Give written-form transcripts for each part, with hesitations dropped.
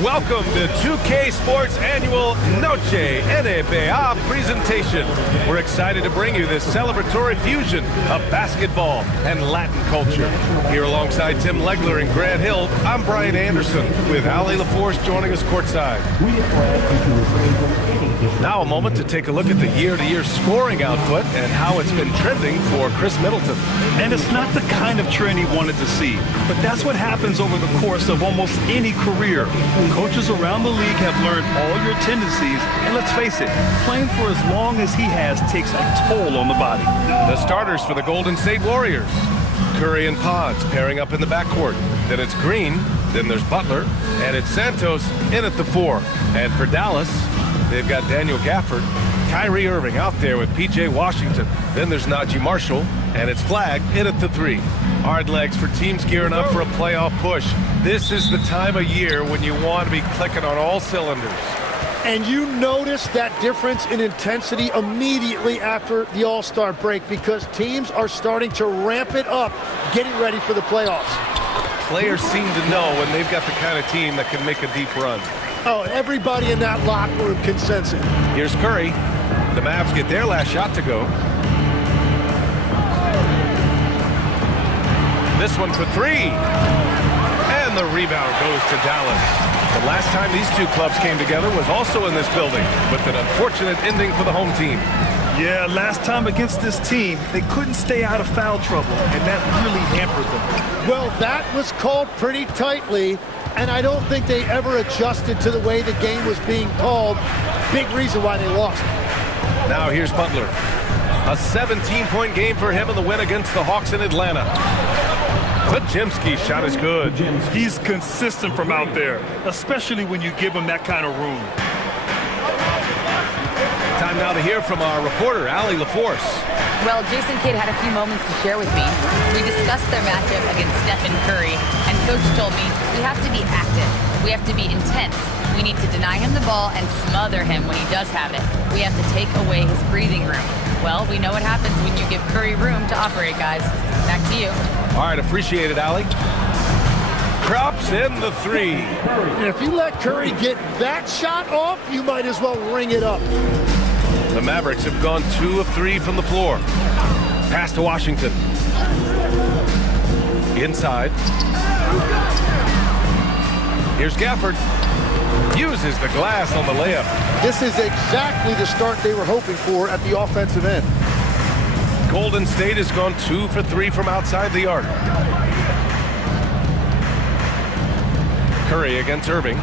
Welcome to 2K Sports Annual Noche NBA presentation. We're excited to bring you this celebratory fusion of basketball and Latin culture. Here alongside Tim Legler and Grant Hill, I'm Brian Anderson with Ali LaForce joining us courtside. Now a moment to take a look at the year-to-year scoring output and how it's been trending for Chris Middleton. And it's not the kind of trend he wanted to see, but that's what happens over the course of almost any career. Coaches around the league have learned all your tendencies, and let's face it, playing for as long as he has takes a toll on the body. The starters for the Golden State Warriors. Curry and Pods pairing up in the backcourt. Then it's Green, then there's Butler, and it's Santos in at the 4. And for Dallas, they've got Daniel Gafford, Kyrie Irving out there with P.J. Washington. Then there's Najee Marshall, and it's Flag in at the 3. Hard legs for teams gearing up for a playoff push. This is the time of year when you want to be clicking on all cylinders. And you notice that difference in intensity immediately after the All-Star break because teams are starting to ramp it up, getting ready for the playoffs. Players seem to know when they've got the kind of team that can make a deep run. Oh, everybody in that locker room can sense it. Here's Curry. The Mavs get their last shot to go. This one for 3. And the rebound goes to Dallas. The last time these two clubs came together was also in this building, with an unfortunate ending for the home team. Yeah, last time against this team, they couldn't stay out of foul trouble, and that really hampered them. Well, that was called pretty tightly, and I don't think they ever adjusted to the way the game was being called. Big reason why they lost. Now here's Butler. A 17-point game for him in the win against the Hawks in Atlanta. Pajemski's shot is good. He's consistent from out there, especially when you give him that kind of room. Time now to hear from our reporter, Ali LaForce. Well, Jason Kidd had a few moments to share with me. We discussed their matchup against Stephen Curry, and Coach told me we have to be active. We have to be intense. We need to deny him the ball and smother him when he does have it. We have to take away his breathing room. Well, we know what happens when you give Curry room to operate, guys. Back to you. All right, appreciate it, Ali. Drops in the 3. And if you let Curry get that shot off, you might as well ring it up. The Mavericks have gone 2 of 3 from the floor. Pass to Washington. Inside. Here's Gafford. Uses the glass on the layup. This is exactly the start they were hoping for at the offensive end. Golden State has gone 2 for 3 from outside the arc. Curry against Irving.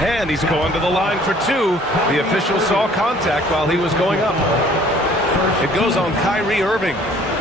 And he's going to the line for 2. The official saw contact while he was going up. It goes on Kyrie Irving.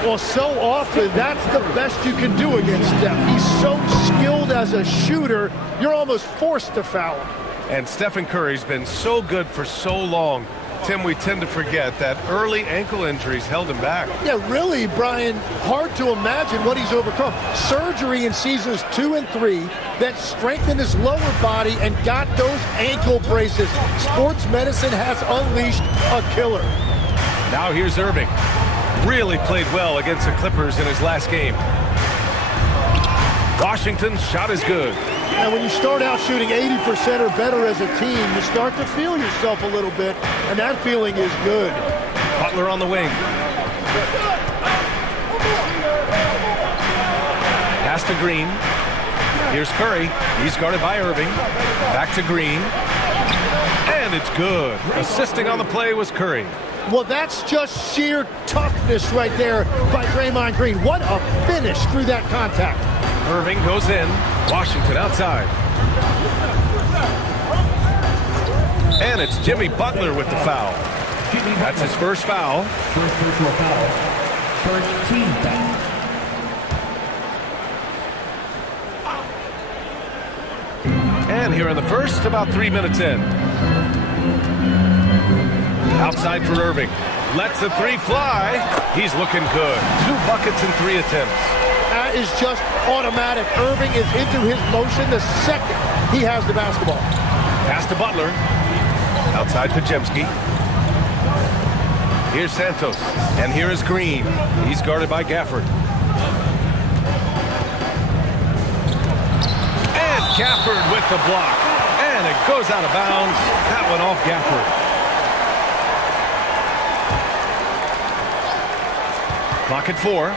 Well, so often, that's the best you can do against Steph. He's so skilled as a shooter, you're almost forced to foul him. And Stephen Curry's been so good for so long. Tim, we tend to forget that early ankle injuries held him back. Yeah, really, Brian, hard to imagine what he's overcome. Surgery in seasons 2 and 3 that strengthened his lower body and got those ankle braces. Sports medicine has unleashed a killer. Now here's Irving. Really played well against the Clippers in his last game. Washington's shot is good. And when you start out shooting 80% or better as a team, you start to feel yourself a little bit, and that feeling is good. Butler on the wing. Pass to Green. Here's Curry. He's guarded by Irving. Back to Green. And it's good. Assisting on the play was Curry. Well, that's just sheer toughness right there by Draymond Green. What a finish through that contact. Irving goes in. Washington outside. And it's Jimmy Butler with the foul. That's his first foul. First personal foul. First team foul. And here in the first, about 3 minutes in. Outside for Irving. Lets the 3 fly. He's looking good. 2 buckets in 3 attempts. That is just automatic. Irving is into his motion the second he has the basketball. Pass to Butler. Outside Pajemski. Here's Santos. And here is Green. He's guarded by Gafford. And Gafford with the block. And it goes out of bounds. That one off Gafford. Clock at 4.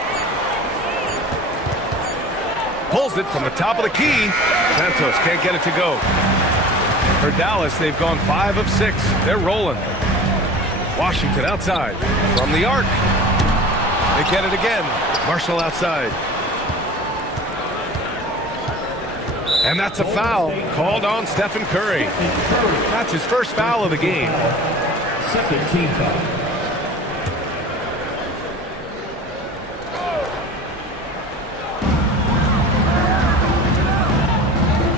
Pulls it from the top of the key. Santos can't get it to go. For Dallas, they've gone 5 of 6. They're rolling. Washington outside from the arc. They get it again. Marshall outside. And that's a foul called on Stephen Curry. That's his first foul of the game. Second team foul.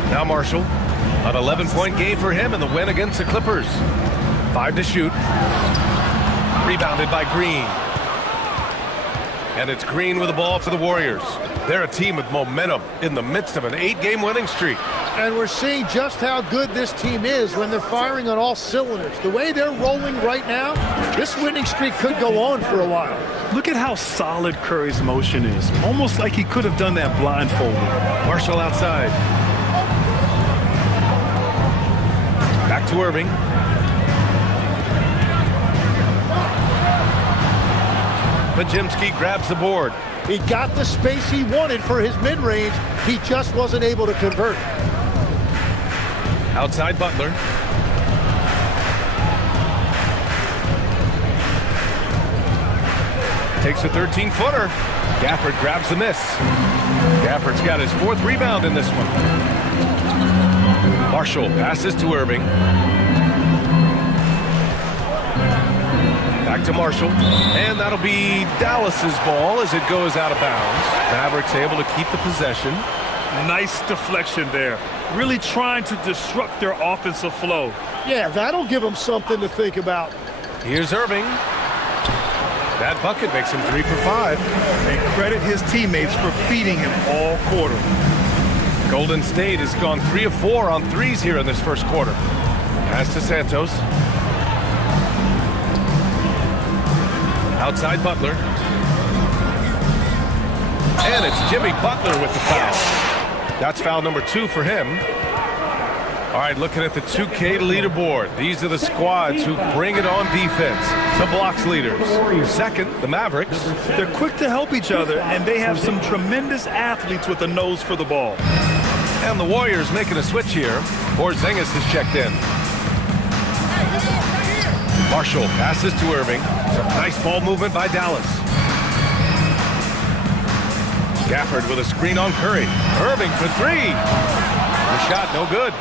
Now Marshall, an 11-point game for him in the win against the Clippers. 5 to shoot. Rebounded by Green. And it's Green with the ball for the Warriors. They're a team with momentum in the midst of an 8-game winning streak. And we're seeing just how good this team is when they're firing on all cylinders. The way they're rolling right now, this winning streak could go on for a while. Look at how solid Curry's motion is. Almost like he could have done that blindfolded. Marshall outside. Back to Irving. Pajemski grabs the board. He got the space he wanted for his mid-range. He just wasn't able to convert. Outside Butler. Takes a 13-footer. Gafford grabs the miss. Gafford's got his 4th rebound in this one. Marshall passes to Irving. Back to Marshall. And that'll be Dallas's ball as it goes out of bounds. Mavericks able to keep the possession. Nice deflection there. Really trying to disrupt their offensive flow. Yeah, that'll give them something to think about. Here's Irving. That bucket makes him 3 for 5. And credit his teammates for feeding him all quarter. Golden State has gone 3 of 4 on threes here in this first quarter. Pass to Santos. Outside Butler. And it's Jimmy Butler with the foul. That's foul number 2 for him. All right, looking at the 2K leaderboard. These are the squads who bring it on defense. The blocks leaders. Second, the Mavericks. They're quick to help each other, and they have some tremendous athletes with a nose for the ball. And the Warriors making a switch here. Porzingis is checked in. Marshall passes to Irving. Some nice ball movement by Dallas. Gafford with a screen on Curry. Irving for 3. The shot no good.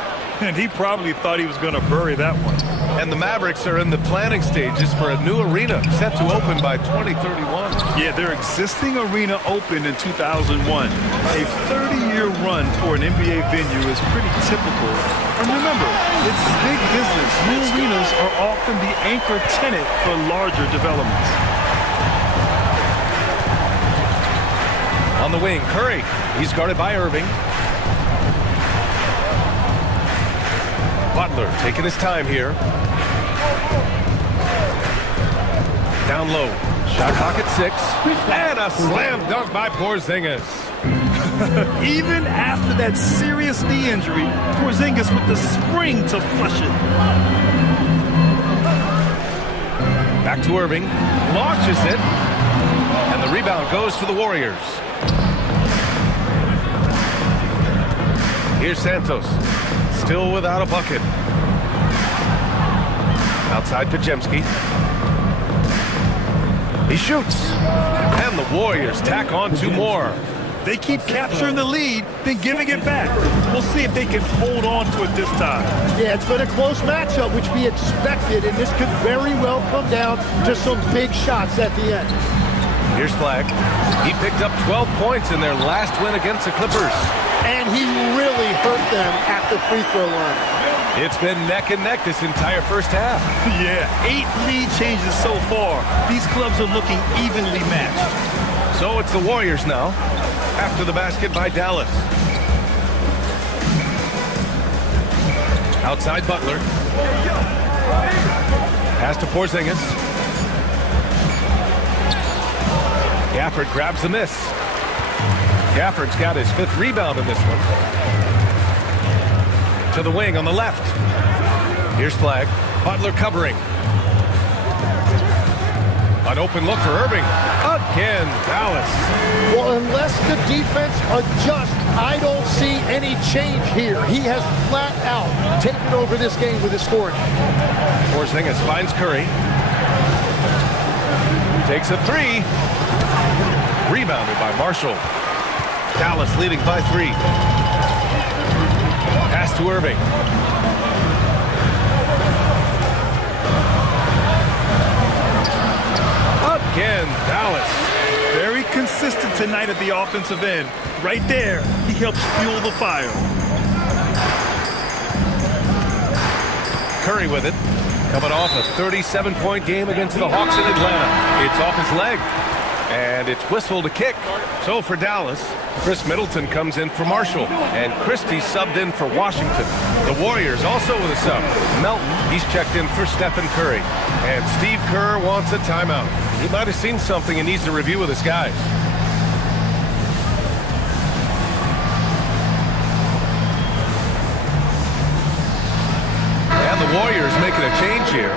And he probably thought he was going to bury that one. And the Mavericks are in the planning stages for a new arena set to open by 2031. Yeah, their existing arena opened in 2001. A 30-year run for an NBA venue is pretty typical. And remember, it's big business. New arenas are often the anchor tenant for larger developments. On the wing, Curry. He's guarded by Irving. Butler taking his time here. Down low. Shot clock at 6. And a slam dunk by Porzingis. Even after that serious knee injury, Porzingis with the spring to flush it. Back to Irving. Launches it. And the rebound goes to the Warriors. Here's Santos. Still without a bucket. Outside Pajemski. He shoots. And the Warriors tack on 2 more. They keep capturing the lead, then giving it back. We'll see if they can hold on to it this time. Yeah, it's been a close matchup, which we expected, and this could very well come down to some big shots at the end. Here's Flagg. He picked up 12 points in their last win against the Clippers. And he really hurt them at the free throw line. It's been neck and neck this entire first half. Yeah, 8 lead changes so far. These clubs are looking evenly matched. So it's the Warriors now, after the basket by Dallas. Outside Butler. Pass to Porzingis. Gafford grabs the miss. Gafford's got his 5th rebound in this one. To the wing on the left. Here's Flag. Butler covering. An open look for Irving. Again, Dallas. Well, unless the defense adjusts, I don't see any change here. He has flat out taken over this game with his scoring. Porzingis finds Curry. Takes a three. Rebounded by Marshall. Dallas leading by 3. Pass to Irving. Again, Dallas. Very consistent tonight at the offensive end. Right there, he helps fuel the fire. Curry with it. Coming off a 37-point game against the Hawks in Atlanta. It's off his leg. And it's whistled a kick. So for Dallas, Chris Middleton comes in for Marshall. And Christie subbed in for Washington. The Warriors also with a sub. Melton, he's checked in for Stephen Curry. And Steve Kerr wants a timeout. He might have seen something and needs to review with his guys. And the Warriors making a change here.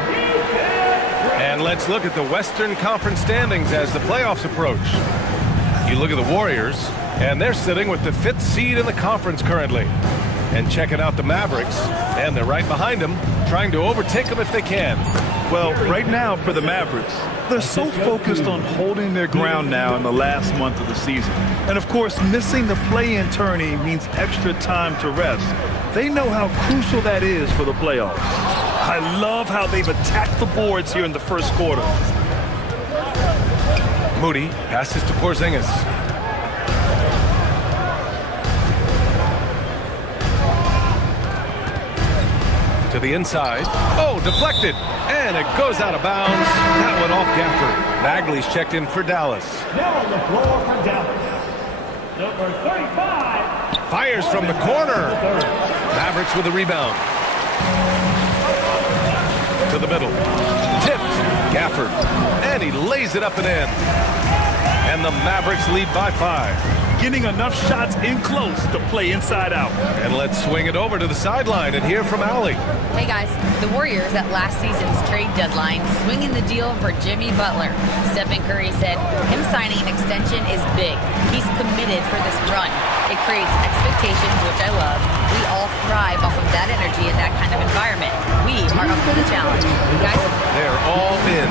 And let's look at the Western Conference standings as the playoffs approach. You look at the Warriors, and they're sitting with the 5th seed in the conference currently. And checking out the Mavericks, and they're right behind them, trying to overtake them if they can. Well, right now for the Mavericks, they're so focused on holding their ground now in the last month of the season. And of course, missing the play-in tourney means extra time to rest. They know how crucial that is for the playoffs. I love how they've attacked the boards here in the first quarter. Moody passes to Porzingis. To the inside. Oh, deflected. And it goes out of bounds. That went off Gafford. Bagley's checked in for Dallas. Now on the floor for Dallas, number 35. Fires from the corner. Mavericks with a rebound. To the middle. Tipped. Gafford. And he lays it up and in. And the Mavericks lead by 5. Getting enough shots in close to play inside out. And let's swing it over to the sideline and hear from Allie. Hey guys, the Warriors at last season's trade deadline swinging the deal for Jimmy Butler. Stephen Curry said him signing an extension is big. He's committed for this run. It creates expectations, which I love. We all thrive off of that energy in that kind of environment. We are up for the challenge. Guys, They're all in.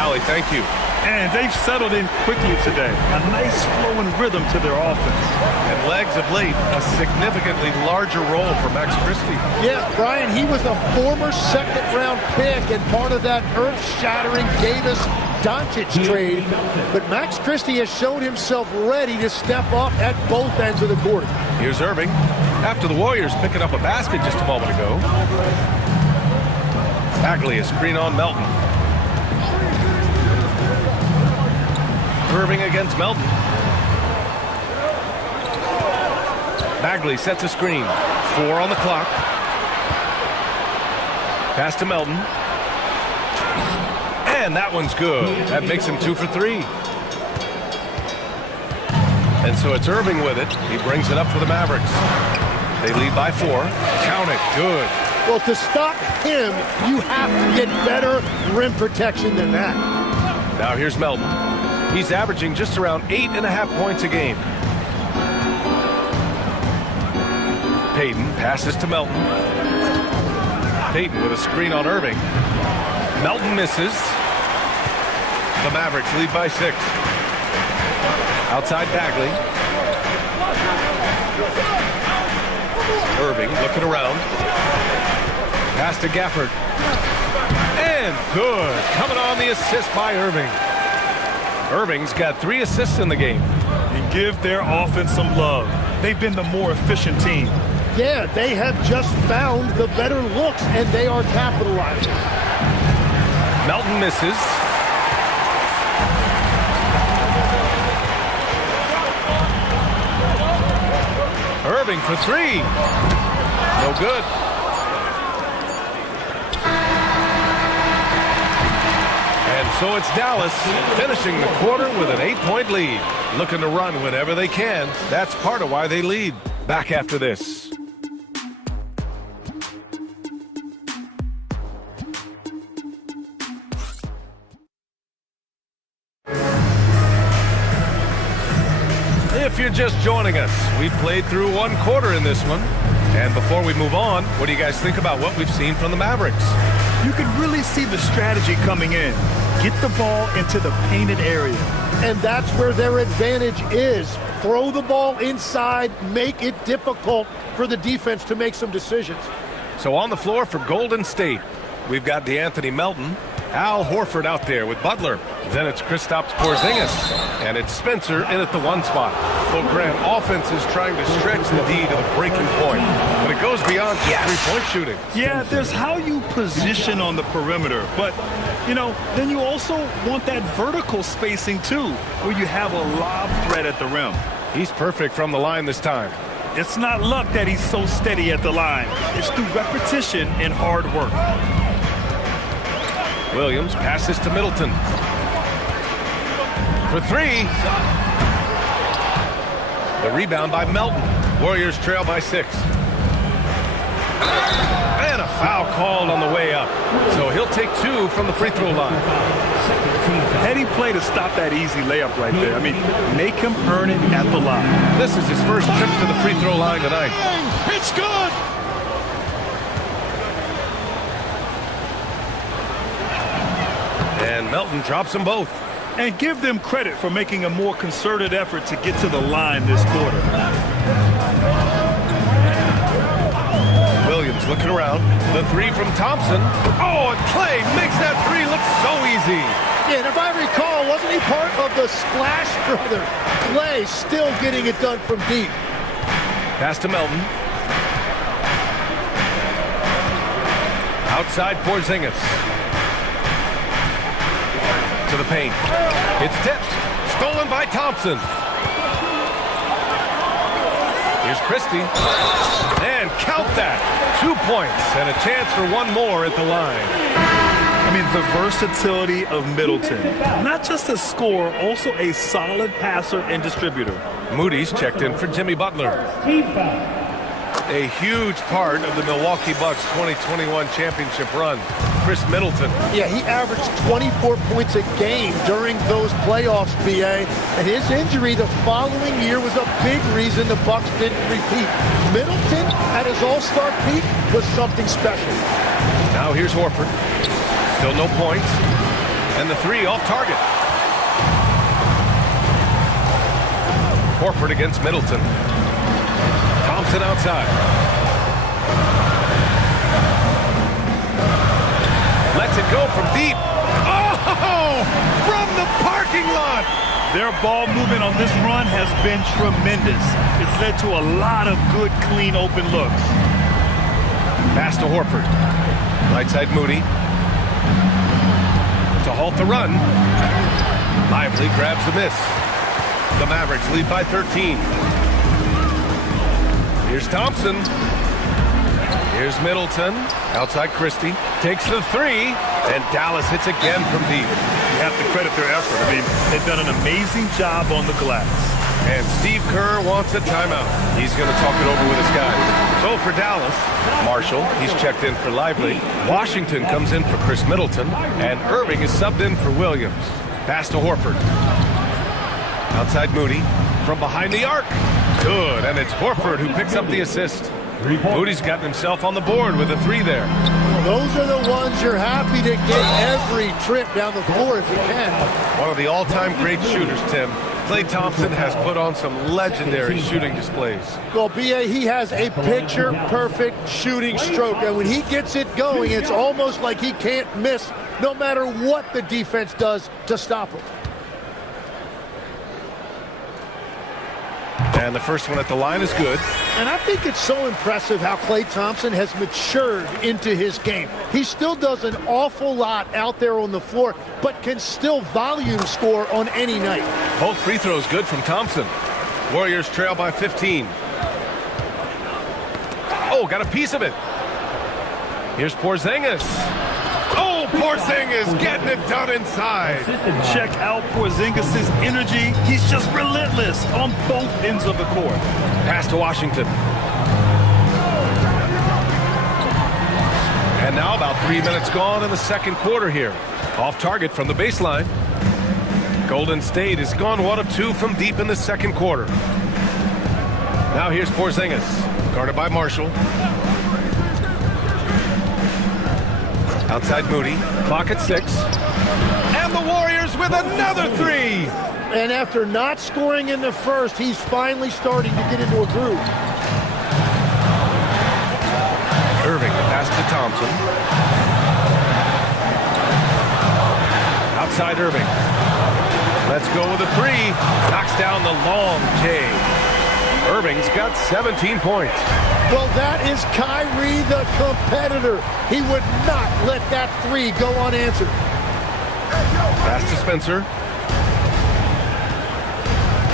Allie, thank you. And they've settled in quickly today. A nice flowing rhythm to their offense. And legs of late, a significantly larger role for Max Christie. Yeah, Brian, he was a former second-round pick and part of that earth-shattering Davis-Doncic trade. But Max Christie has shown himself ready to step up at both ends of the court. Here's Irving. After the Warriors picking up a basket just a moment ago. Bagley, a screen on Melton. Irving against Melton. Bagley sets a screen. 4 on the clock. Pass to Melton. And that one's good. That makes him 2 for 3. And so it's Irving with it. He brings it up for the Mavericks. They lead by 4. Count it. Good. Well, to stop him, you have to get better rim protection than that. Now here's Melton. He's averaging just around 8.5 points a game. Payton passes to Melton. Payton with a screen on Irving. Melton misses. The Mavericks lead by 6. Outside Bagley. Irving looking around. Pass to Gafford. And good. Coming on the assist by Irving. Irving's got 3 assists in the game. And give their offense some love. They've been the more efficient team. Yeah, they have just found the better looks, and they are capitalizing. Melton misses. Irving for 3. No good. And so it's Dallas finishing the quarter with an 8-point lead. Looking to run whenever they can. That's part of why they lead. Back after this. just joining us, we played through one quarter in this one. And before we move on, what do you guys think about what we've seen from the Mavericks? You can really see the strategy coming in. Get the ball into the painted area. And that's where their advantage is. Throw the ball inside, make it difficult for the defense to make some decisions. So on the floor for Golden State, we've got DeAnthony Melton, Al Horford out there with Butler. Then it's Kristaps Porzingis, and it's Spencer in at the 1 spot. Well, Grant, offense is trying to stretch the D to the breaking point, but it goes beyond just three-point shooting. Yeah, there's how you position on the perimeter, but, you know, then you also want that vertical spacing, too, where you have a lob threat at the rim. He's perfect from the line this time. It's not luck that he's so steady at the line. It's through repetition and hard work. Williams passes to Middleton. For three. The rebound by Melton. Warriors trail by 6. And a foul called on the way up. So he'll take 2 from the free throw line. Heady play to stop that easy layup right there. I mean, make him earn it at the line. This is his first trip to the free throw line tonight. It's good. And Melton drops them both. And give them credit for making a more concerted effort to get to the line this quarter. Williams looking around. The 3 from Thompson. Oh, and Clay makes that 3 look so easy. Yeah, and if I recall, wasn't he part of the Splash Brother? Clay still getting it done from deep. Pass to Melton. Outside Porzingis. To the paint. It's tipped. Stolen by Thompson. Here's Christie. And count that. 2 points and a chance for one more at the line. I mean, the versatility of Middleton. Not just a scorer, also a solid passer and distributor. Moody's checked in for Jimmy Butler. Team foul. A huge part of the Milwaukee Bucks 2021 championship run. Chris Middleton. Yeah, he averaged 24 points a game during those playoffs, BA. And his injury the following year was a big reason the Bucks didn't repeat. Middleton, at his all-star peak, was something special. Now here's Horford. Still no points. And the 3 off target. Horford against Middleton. Thompson outside. Lets it go from deep. Oh! From the parking lot! Their ball movement on this run has been tremendous. It's led to a lot of good, clean, open looks. Pass to Horford. Right side Moody. To halt the run. Lively grabs the miss. The Mavericks lead by 13. Here's Thompson. Here's Middleton. Outside Christie. Takes the 3. And Dallas hits again from deep. You have to credit their effort. I mean, they've done an amazing job on the glass. And Steve Kerr wants a timeout. He's going to talk it over with his guys. So for Dallas, Marshall, he's checked in for Lively. Washington comes in for Chris Middleton. And Irving is subbed in for Williams. Pass to Horford. Outside Moody. From behind the arc. Good, and it's Horford who picks up the assist. Moody's got himself on the board with a 3 there. Those are the ones you're happy to get every trip down the floor if you can. One of the all-time great shooters, Tim. Klay Thompson has put on some legendary shooting displays. Well, BA, he has a picture-perfect shooting stroke, and when he gets it going, it's almost like he can't miss no matter what the defense does to stop him. And the first one at the line is good. And I think it's so impressive how Klay Thompson has matured into his game. He still does an awful lot out there on the floor, but can still volume score on any night. Both free throws good from Thompson. Warriors trail by 15. Oh, got a piece of it. Here's Porzingis. Oh, Porzingis getting it done inside. Check out Porzingis' energy. He's just relentless on both ends of the court. Pass to Washington. And now about 3 minutes gone in the second quarter here. Off target from the baseline. Golden State has gone 1 of 2 from deep in the second quarter. Now here's Porzingis, guarded by Marshall. Outside Moody, clock at 6. And the Warriors with another three! And after not scoring in the first, he's finally starting to get into a groove. Irving, the pass to Thompson. Outside Irving. Let's go with a three. Knocks down the long J. Irving's got 17 points. Well, that is Kyrie, the competitor. He would not let that three go unanswered. Pass to Spencer.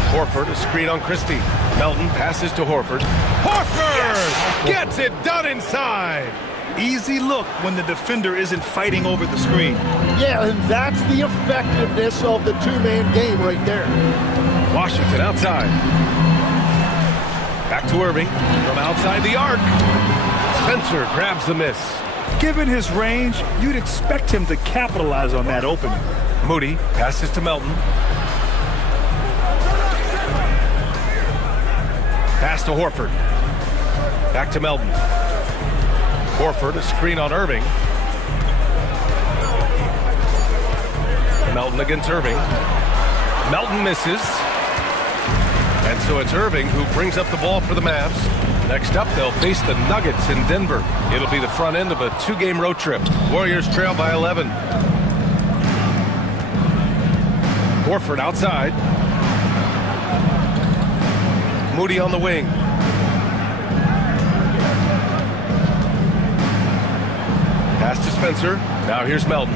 Horford, a screen on Christie. Melton passes to Horford. Horford gets it done inside. Easy look when the defender isn't fighting over the screen. Yeah, and that's the effectiveness of the two-man game right there. Washington outside. Back to Irving from outside the arc. Spencer grabs the miss. Given his range, you'd expect him to capitalize on that opening. Moody passes to Melton. Pass to Horford. Back to Melton. Horford, a screen on Irving. Melton against Irving. Melton misses. And so it's Irving who brings up the ball for the Mavs. Next up, they'll face the Nuggets in Denver. It'll be the front end of a two-game road trip. Warriors trail by 11. Horford outside. Moody on the wing. Pass to Spencer. Now here's Melton.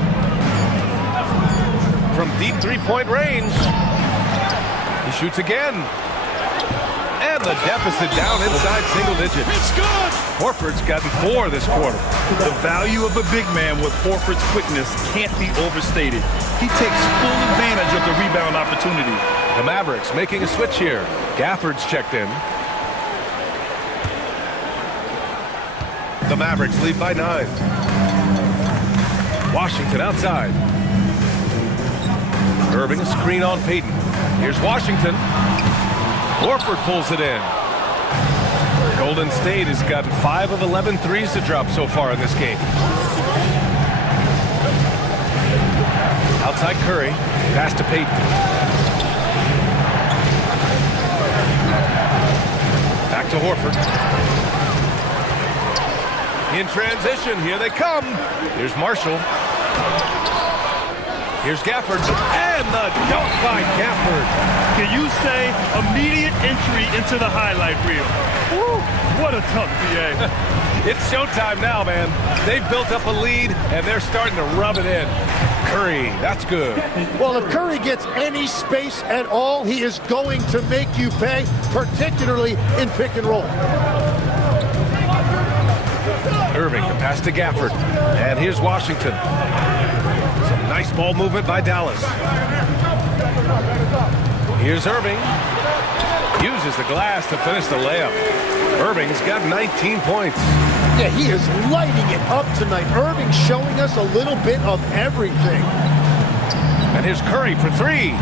From deep three-point range. He shoots again. And the deficit down inside single digits. It's good! Horford's gotten 4 this quarter. The value of a big man with Horford's quickness can't be overstated. He takes full advantage of the rebound opportunity. The Mavericks making a switch here. Gafford's checked in. The Mavericks lead by 9. Washington outside. Irving a screen on Payton. Here's Washington. Horford pulls it in. Golden State has gotten 5 of 11 threes to drop so far in this game. Outside Curry. Pass to Payton. Back to Horford. In transition, here they come. Here's Marshall. Here's Gafford, and the dunk by Gafford. Can you say immediate entry into the highlight reel? Woo, what a tough BA. It's showtime now, man. They've built up a lead, and they're starting to rub it in. Curry, that's good. Well, if Curry gets any space at all, he is going to make you pay, particularly in pick and roll. Irving, the pass to Gafford. And here's Washington. Some nice ball movement by Dallas. Here's Irving. Uses the glass to finish the layup. Irving's got 19 points. Yeah, he is lighting it up tonight. Irving showing us a little bit of everything. And here's Curry for 3.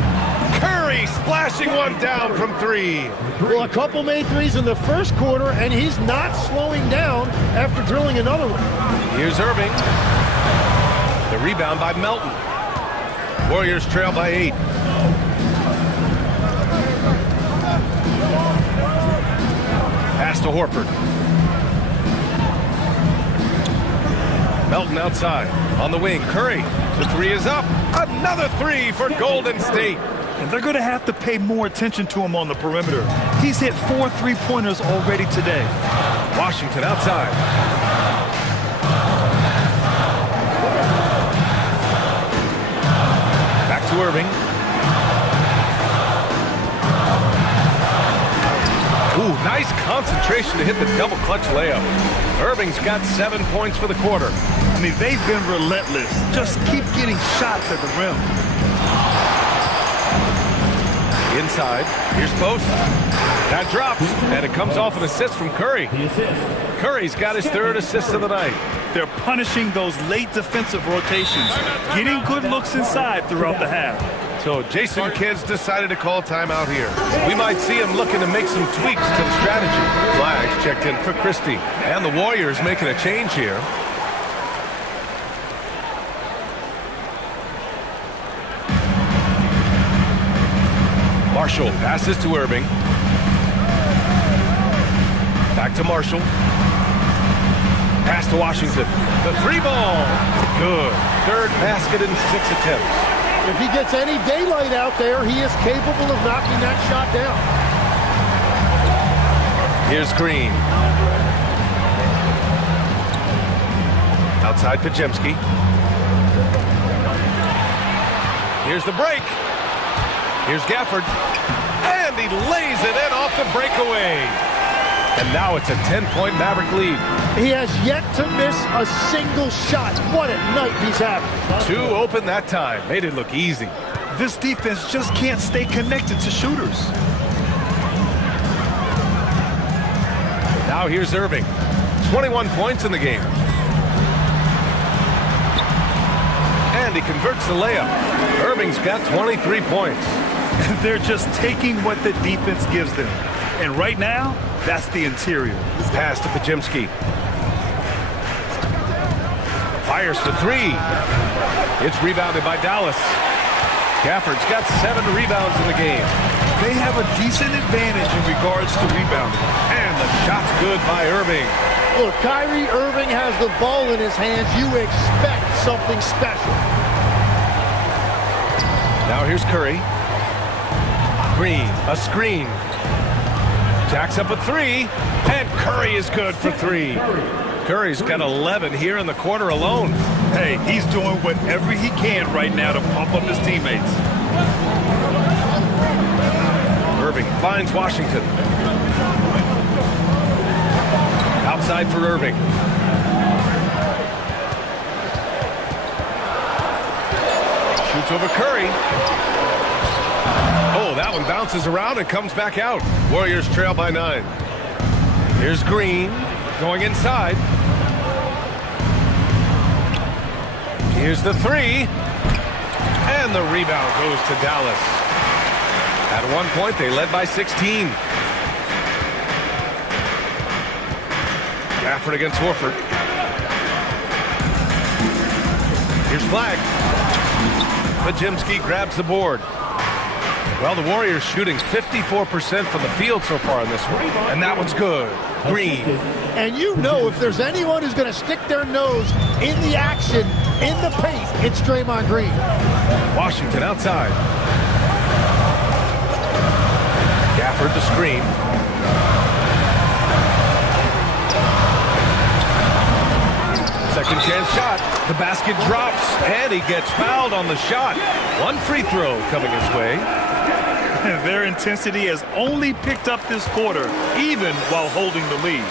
Curry splashing one down from 3. Well, a couple made threes in the first quarter, and he's not slowing down after drilling another one. Here's Irving. The rebound by Melton. Warriors trail by 8. Pass to Horford. Melton outside. On the wing, Curry. The 3 is up. Another 3 for Golden State. And they're going to have to pay more attention to him on the perimeter. He's hit 4 3-pointers already today. Washington outside. Back to Irving. Ooh, nice concentration to hit the double clutch layup. Irving's got 7 points for the quarter. I mean, they've been relentless. Just keep getting shots at the rim. Inside, here's Post. That drops, and it comes off an assist from Curry. Curry's got his 3rd assist of the night. They're punishing those late defensive rotations, getting good looks inside throughout the half. So Jason Kidd's decided to call timeout here. We might see him looking to make some tweaks to the strategy. Flags checked in for Christie. And the Warriors making a change here. Marshall passes to Irving. Back to Marshall. Pass to Washington. The three ball. Good. Third basket in 6 attempts. If he gets any daylight out there, he is capable of knocking that shot down. Here's Green. Outside Pajemski. Here's the break. Here's Gafford. And he lays it in off the breakaway. And now it's a 10-point Maverick lead. He has yet to miss a single shot. What a night he's having. 2 open that time. Made it look easy. This defense just can't stay connected to shooters. Now here's Irving. 21 points in the game. And he converts the layup. Irving's got 23 points. They're just taking what the defense gives them. And right now, that's the interior. Pass to Pajemski. Fires for 3. It's rebounded by Dallas. Gafford's got 7 rebounds in the game. They have a decent advantage in regards to rebounding. And the shot's good by Irving. Look, Kyrie Irving has the ball in his hands. You expect something special. Now here's Curry. Green, a screen. Jacks up a 3, and Curry is good for 3. Curry's got 11 here in the quarter alone. Hey, he's doing whatever he can right now to pump up his teammates. Irving finds Washington. Outside for Irving. Shoots over Curry. Oh, that one bounces around and comes back out. Warriors trail by 9. Here's Green going inside. Here's the 3. And the rebound goes to Dallas. At one point, they led by 16. Gafford against Horford. Here's Flag. Pajemski grabs the board. Well, the Warriors shooting 54% from the field so far in this one. And that one's good. Green. And you know if there's anyone who's going to stick their nose in the action, in the paint, it's Draymond Green. Washington outside. Gafford the screen. Second chance shot. The basket drops, and he gets fouled on the shot. One free throw coming his way. Their intensity has only picked up this quarter, even while holding the lead.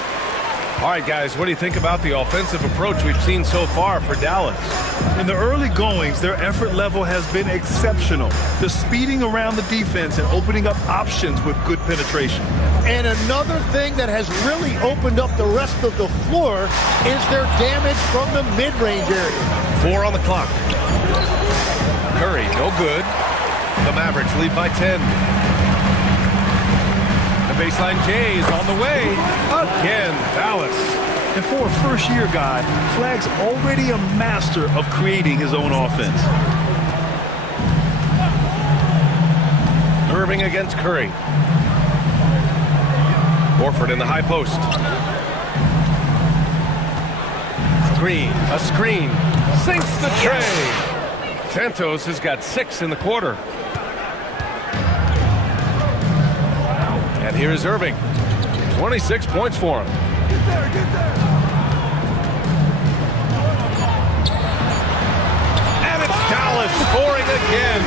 All right, guys, what do you think about the offensive approach we've seen so far for Dallas? In the early goings, their effort level has been exceptional. The speeding around the defense and opening up options with good penetration. And another thing that has really opened up the rest of the floor is their damage from the mid-range area. 4 on the clock. Curry, no good. The Mavericks lead by 10. The baseline J is on the way. Again, Dallas. And for a first-year guy, Flag's already a master of creating his own offense. Irving against Curry. Horford in the high post. Green, a screen. Sinks the tray. Santos has got 6 in the quarter. And here's Irving. 26 points for him. Get there. And it's Dallas scoring again.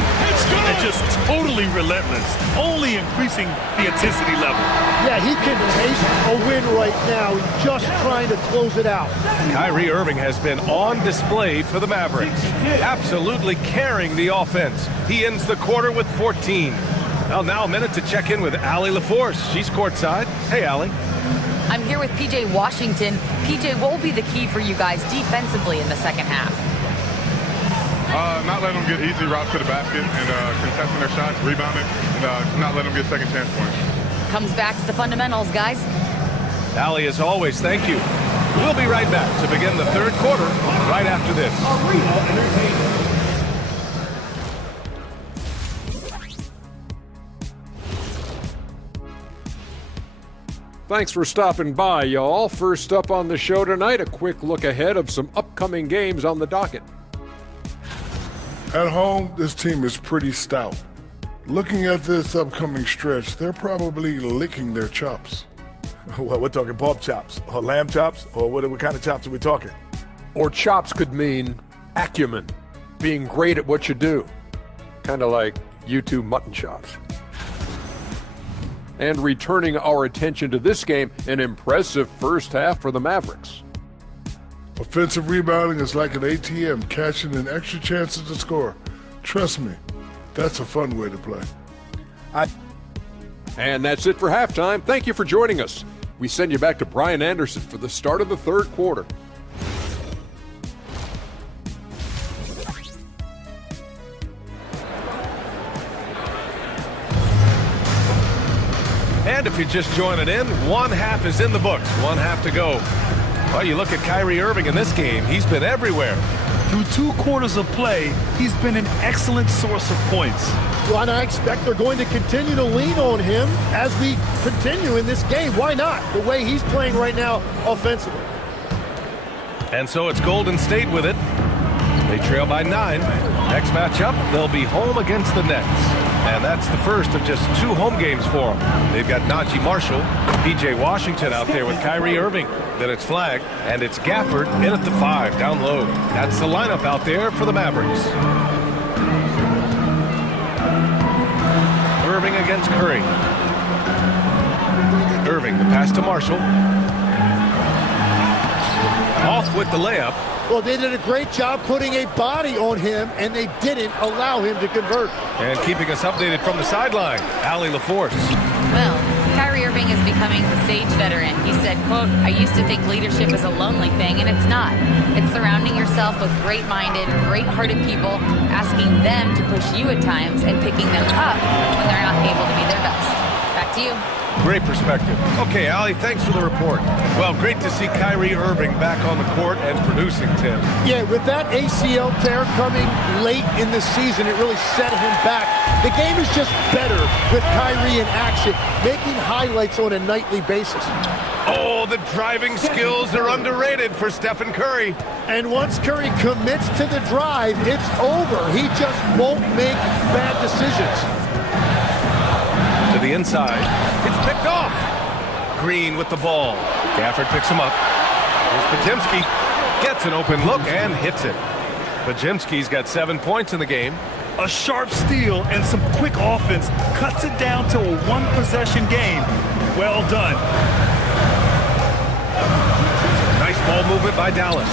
And just totally relentless, only increasing the intensity level. Yeah, he can taste a win right now. He's just trying to close it out. Kyrie Irving has been on display for the Mavericks, absolutely carrying the offense. He ends the quarter with 14. Well, now a minute to check in with Allie LaForce. She's courtside. Hey, Allie. I'm here with PJ Washington. PJ, what will be the key for you guys defensively in the second half? Not letting them get easy routes to the basket and contesting their shots, rebounding, and not letting them get second chance points. Comes back to the fundamentals, guys. Allie, as always, thank you. We'll be right back to begin the third quarter right after this. Arena Entertainment. Thanks for stopping by, y'all. First up on the show tonight, a quick look ahead of some upcoming games on the docket. At home, this team is pretty stout. Looking at this upcoming stretch, they're probably licking their chops. Well, we're talking pork chops, or lamb chops, or what kind of chops are we talking? Or chops could mean acumen, being great at what you do. Kind of like you two mutton chops. And returning our attention to this game, an impressive first half for the Mavericks. Offensive rebounding is like an ATM, catching in extra chances to score. Trust me, that's a fun way to play. And that's it for halftime. Thank you for joining us. We send you back to Brian Anderson for the start of the third quarter. And if you're just joining in, one half is in the books, one half to go. Well, you look at Kyrie Irving in this game, he's been everywhere. Through 2 quarters of play, he's been an excellent source of points. Well, and I expect they're going to continue to lean on him as we continue in this game. Why not? The way he's playing right now offensively. And so it's Golden State with it. They trail by 9. Next matchup, they'll be home against the Nets. And that's the first of just 2 home games for them. They've got Najee Marshall, P.J. Washington out there with Kyrie Irving. Then it's Flagg, and it's Gafford in at the 5, down low. That's the lineup out there for the Mavericks. Irving against Curry. Irving, the pass to Marshall. Off with the layup. Well, they did a great job putting a body on him, and they didn't allow him to convert. And keeping us updated from the sideline, Allie LaForce. Well, Kyrie Irving is becoming the sage veteran. He said, quote, "I used to think leadership is a lonely thing, and it's not. It's surrounding yourself with great-minded, great-hearted people, asking them to push you at times, and picking them up when they're not able to be their best." Back to you. Great perspective. Okay, Allie, thanks for the report. Well, great to see Kyrie Irving back on the court and producing, Tim. Yeah, with that ACL tear coming late in the season, it really set him back. The game is just better with Kyrie in action, making highlights on a nightly basis. Oh, the driving skills are underrated for Stephen Curry. And once Curry commits to the drive, it's over. He just won't make bad decisions. To the inside. It's picked off. Green with the ball. Gafford picks him up. Here's Podziemski. Gets an open look and hits it. Podziemski's got 7 points in the game. A sharp steal and some quick offense cuts it down to a 1-possession game. Well done. Nice ball movement by Dallas.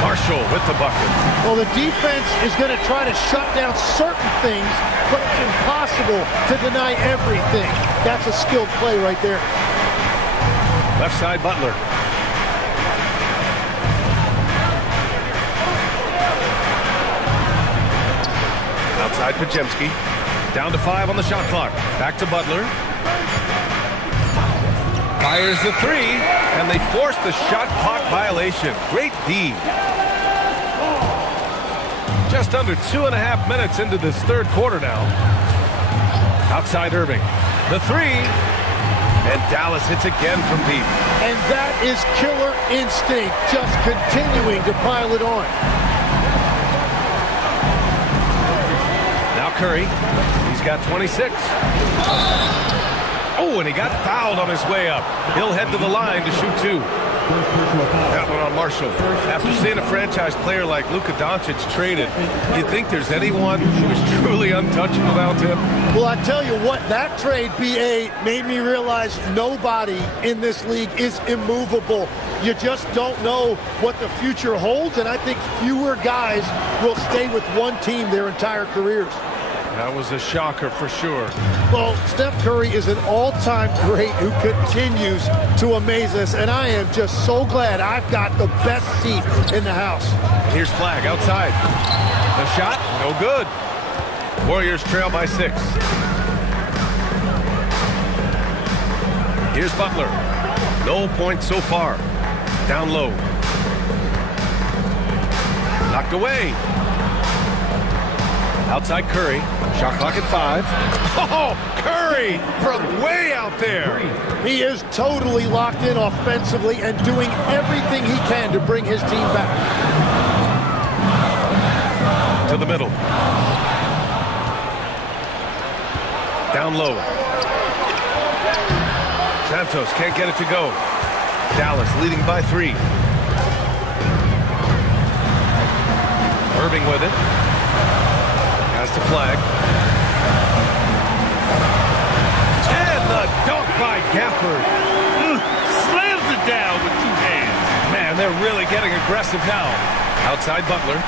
Marshall with the bucket. Well, the defense is going to try to shut down certain things, but it's impossible to deny everything. That's a skilled play right there. Left side, Butler. Outside, Podziemski. Down to 5 on the shot clock. Back to Butler. Fires the 3, and they force the shot clock violation. Great D. Just under 2.5 minutes into this third quarter now. Outside Irving. The 3. And Dallas hits again from deep. And that is killer instinct, just continuing to pile it on. Now Curry. He's got 26. Oh, and he got fouled on his way up. He'll head to the line to shoot 2. That one on Marshall. After seeing a franchise player like Luka Doncic traded, do you think there's anyone who is truly untouchable now, Tim? Well, I tell you what, that trade, BA, made me realize nobody in this league is immovable. You just don't know what the future holds, and I think fewer guys will stay with one team their entire careers. That was a shocker for sure. Well, Steph Curry is an all-time great who continues to amaze us, and I am just so glad I've got the best seat in the house. And here's Flagg outside. The shot, no good. Warriors trail by 6. Here's Butler. No points so far. Down low. Knocked away. Outside Curry. Shot clock at 5. Oh, Curry from way out there. He is totally locked in offensively and doing everything he can to bring his team back. To the middle. Down low. Santos can't get it to go. Dallas leading by 3. Irving with it. Has to flag. And the dunk by Gafford. Slams it down with 2 hands. Man, they're really getting aggressive now. Outside Butler.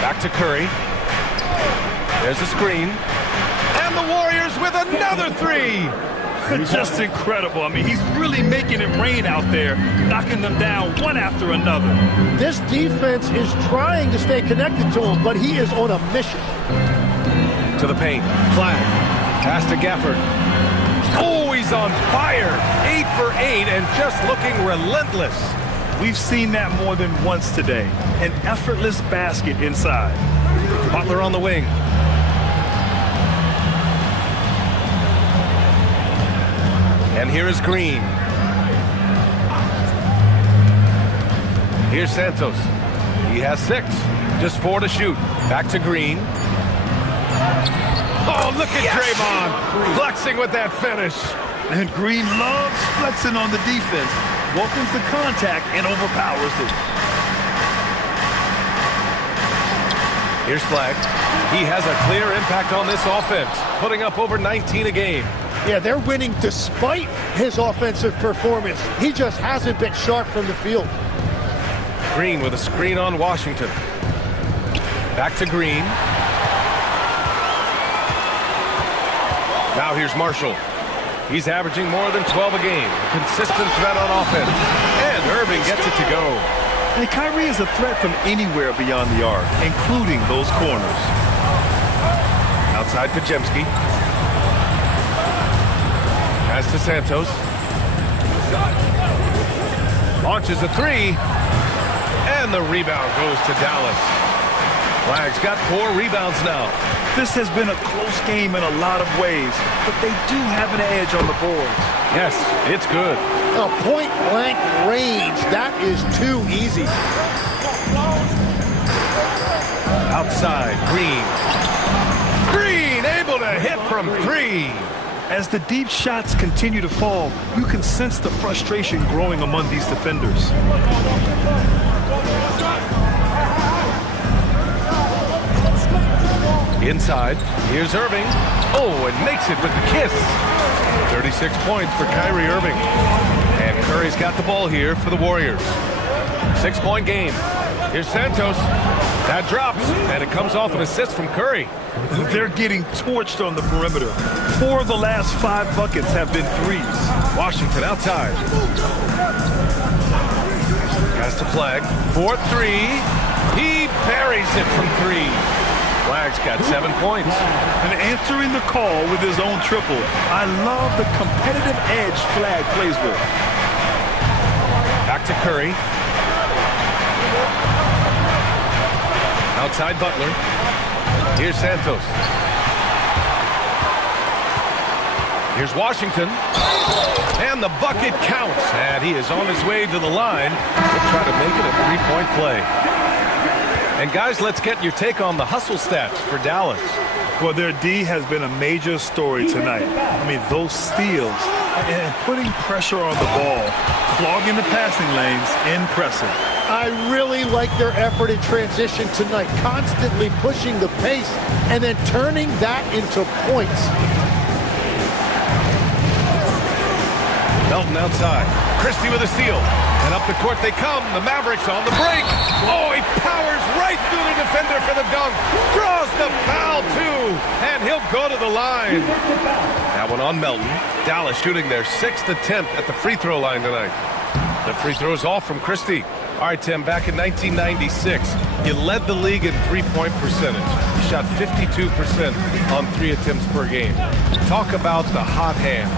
Back to Curry. There's a screen. And the Warriors with another 3. Just incredible. I mean, he's really making it rain out there, knocking them down one after another. This defense is trying to stay connected to him, but he is on a mission. To the paint. Flag. Pass to Gafford. Oh, he's on fire. 8 for 8 and just looking relentless. We've seen that more than once today. An effortless basket inside. Butler on the wing. And here is Green. Here's Santos. He has 6. Just 4 to shoot. Back to Green. Oh, look at Draymond flexing with that finish. And Green loves flexing on the defense. Welcomes the contact and overpowers it. Here's Flag. He has a clear impact on this offense, putting up over 19 a game. Yeah, they're winning despite his offensive performance. He just hasn't been sharp from the field. Green with a screen on Washington. Back to Green. Now here's Marshall. He's averaging more than 12 a game. A consistent threat on offense. And Irving gets it to go. And Kyrie is a threat from anywhere beyond the arc, including those corners. Outside Pajemski. Pass to Santos. Launches a 3. And the rebound goes to Dallas. Flag's got 4 rebounds now. This has been a close game in a lot of ways, but they do have an edge on the board. Yes, it's good. A point-blank range. That is too easy. Outside, Green. Green able to hit from 3. As the deep shots continue to fall, you can sense the frustration growing among these defenders. Inside, here's Irving. Oh, and makes it with the kiss. 36 points for Kyrie Irving. And Curry's got the ball here for the Warriors. 6-point game. Here's Santos. That drops, and it comes off an assist from Curry. They're getting torched on the perimeter. 4 of the last 5 buckets have been threes. Washington outside. Has to Flag. 4-3. He buries it from 3. Flag's got 7 points. And answering the call with his own triple. I love the competitive edge Flag plays with. Back to Curry. Outside Butler. Here's Santos. Here's Washington. And the bucket counts. And he is on his way to the line. He'll try to make it a 3-point play. And guys, let's get your take on the hustle stats for Dallas. Well, their D has been a major story tonight. I mean, those steals and putting pressure on the ball, clogging the passing lanes, impressive. I really like their effort in transition tonight, constantly pushing the pace and then turning that into points. Melton outside. Christie with a steal. And up the court they come. The Mavericks on the break. Oh, he powers right through the defender for the dunk. Draws the foul, too. And he'll go to the line. That one on Melton. Dallas shooting their 6th attempt at the free throw line tonight. The free throw's off from Christie. All right, Tim, back in 1996, you led the league in three-point percentage. You shot 52% on 3 attempts per game. Talk about the hot hand.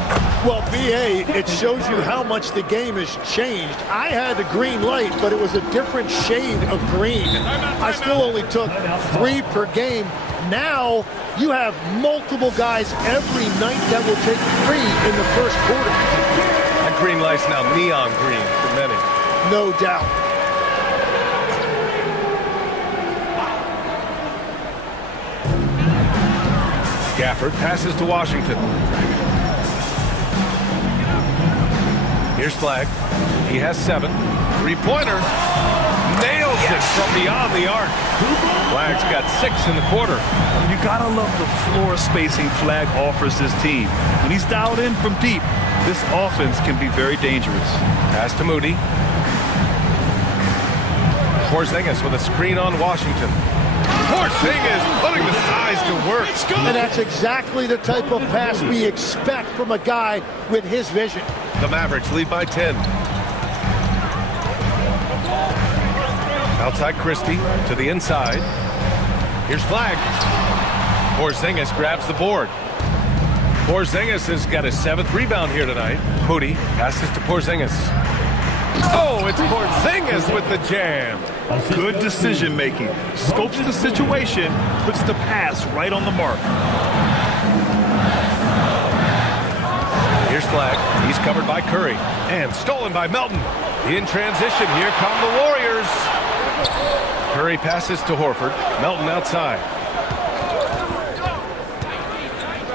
Well, BA, it shows you how much the game has changed. I had the green light, but it was a different shade of green. I still only took 3 per game. Now, you have multiple guys every night that will take 3 in the first quarter. That green light's now neon green for many. No doubt. Gafford passes to Washington. Here's Flagg. He has 7. Three-pointer. Nails it from beyond the arc. Flagg's got 6 in the quarter. You gotta love the floor spacing Flagg offers this team. When he's dialed in from deep, this offense can be very dangerous. Pass to Moody. Porzingis with a screen on Washington. Porzingis putting the size to work. And that's exactly the type of pass we expect from a guy with his vision. The Mavericks lead by 10. Outside Christie to the inside. Here's Flagg. Porzingis grabs the board. Porzingis has got his 7th rebound here tonight. Moody passes to Porzingis. Oh, it's Porzingis with the jam. Good decision making. Scopes the situation, puts the pass right on the mark. Here's Flagg. He's covered by Curry. And stolen by Melton. In transition, here come the Warriors. Curry passes to Horford. Melton outside.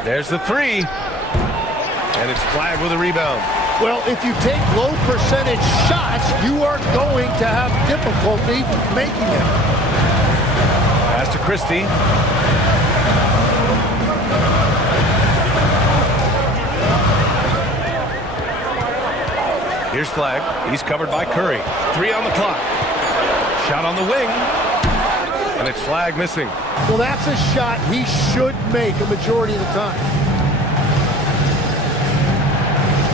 There's the 3. And it's Flagg with a rebound. Well, if you take low percentage shots, you are going to have difficulty making them. Pass to Christie. Here's Flagg. He's covered by Curry. 3 on the clock. Shot on the wing. And it's Flagg missing. Well, that's a shot he should make a majority of the time.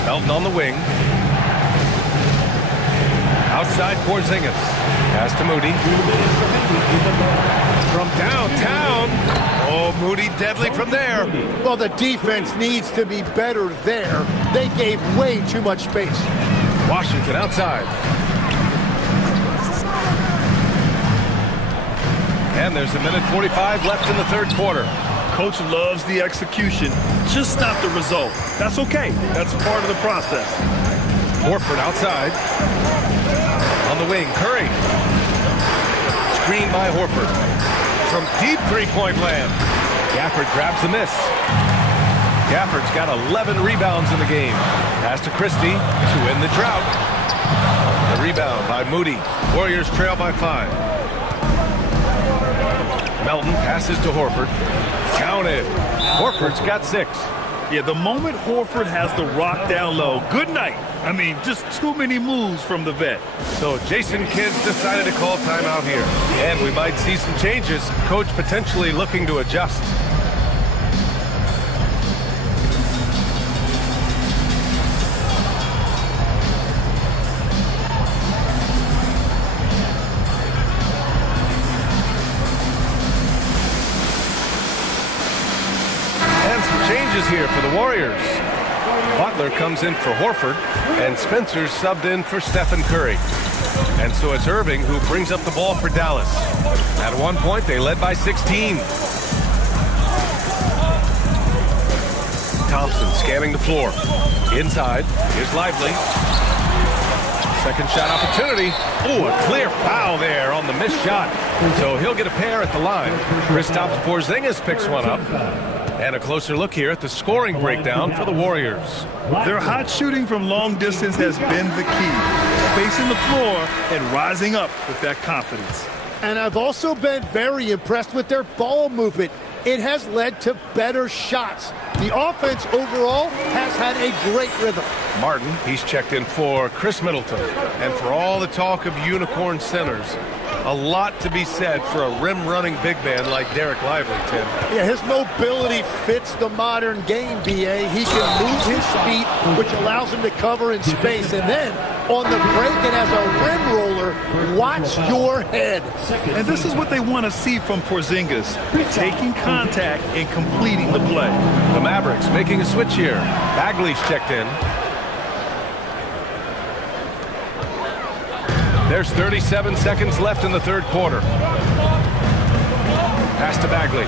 Melton on the wing. Outside Porzingis. Pass to Moody. From downtown. Oh, Moody deadly from there. Well, the defense needs to be better there. They gave way too much space. Washington outside. And there's 1:45 left in the 3rd quarter. Coach loves the execution, just not the result. That's okay. That's part of the process. Horford outside. On the wing, Curry. Screen by Horford. From deep 3-point land. Gafford grabs the miss. Gafford's got 11 rebounds in the game. Pass to Christie to win the drought. The rebound by Moody. Warriors trail by 5. Melton passes to Horford. Counted. Horford's got 6. Yeah, the moment Horford has the rock down low, good night. I mean, just too many moves from the vet. So Jason Kidd's decided to call timeout here. And we might see some changes. Coach potentially looking to adjust. Changes here for the Warriors. Butler comes in for Horford, and Spencer's subbed in for Stephen Curry. And so it's Irving who brings up the ball for Dallas. At one point, they led by 16. Thompson scanning the floor. Inside, here's Lively. Second shot opportunity. Ooh, a clear foul there on the missed shot. So he'll get a pair at the line. Kristaps Porzingis picks one up. And a closer look here at the scoring breakdown for the Warriors. Their hot shooting from long distance has been the key. Spacing the floor and rising up with that confidence. And I've also been very impressed with their ball movement. It has led to better shots. The offense overall has had a great rhythm. Martin, he's checked in for Chris Middleton. And for all the talk of unicorn centers, a lot to be said for a rim-running big man like Derek Lively, Tim. Yeah, his mobility fits the modern game, B.A. He can move his feet, which allows him to cover in space. And then on the break, and as a rim roller, watch your head. And this is what they want to see from Porzingis, taking contact and completing the play. The Mavericks making a switch here. Bagley's checked in. There's 37 seconds left in the third quarter. Pass to Bagley.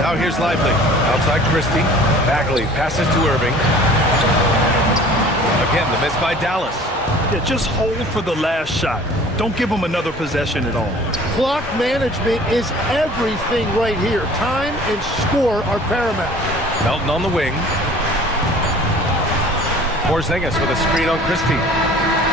Now here's Lively. Outside Christie. Bagley passes to Irving. Again, the miss by Dallas. Yeah, just hold for the last shot. Don't give them another possession at all. Clock management is everything right here. Time and score are paramount. Melton on the wing. Porzingis with a screen on Christie.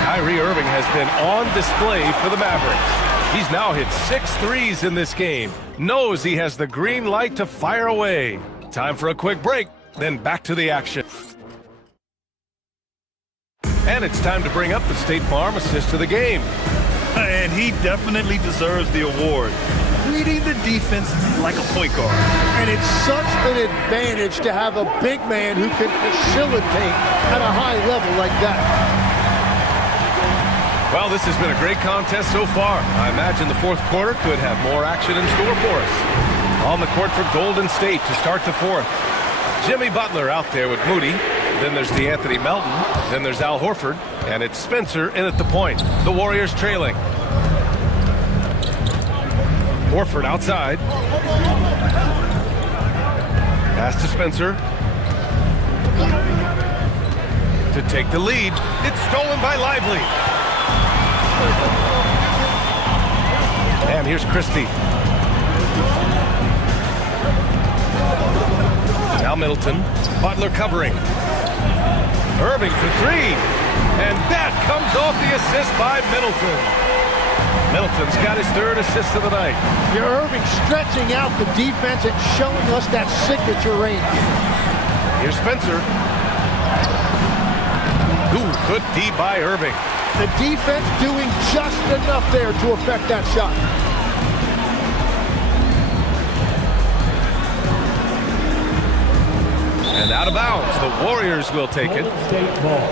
Kyrie Irving has been on display for the Mavericks. He's now hit 6 threes in this game. Knows he has the green light to fire away. Time for a quick break, then back to the action. And it's time to bring up the State Farm assist to the game. And he definitely deserves the award. Reading the defense like a point guard. And it's such an advantage to have a big man who can facilitate at a high level like that. Well, this has been a great contest so far. I imagine the fourth quarter could have more action in store for us. On the court for Golden State to start the fourth. Jimmy Butler out there with Moody. Then there's DeAnthony Melton. Then there's Al Horford. And it's Spencer in at the point. The Warriors trailing. Horford outside. Pass to Spencer. To take the lead. It's stolen by Lively. And here's Christie. Now Middleton. Butler covering. Irving for three. And that comes off the assist by Middleton. Middleton's got his third assist of the night. Irving stretching out the defense and showing us that signature range. Here's Spencer. Ooh, good D by Irving. The defense doing just enough there to affect that shot. And out of bounds, the Warriors will take it. State ball.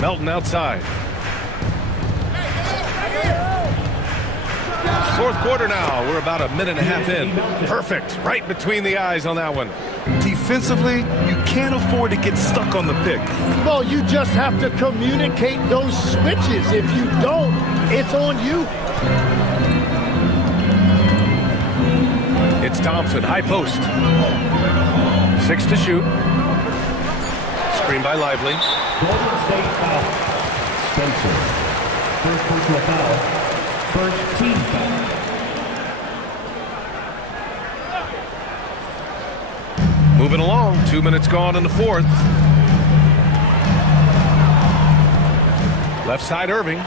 Melton outside. Fourth quarter now. We're about a minute and a half in. Perfect. Right between the eyes on that one. Defensively, you can't afford to get stuck on the pick. Well, you just have to communicate those switches. If you don't, it's on you. It's Thompson, high post. 6 to shoot. Screen by Lively. Golden State foul. Spencer. First personal foul. First team foul. Moving along, 2 minutes gone in the fourth. Left side Irving.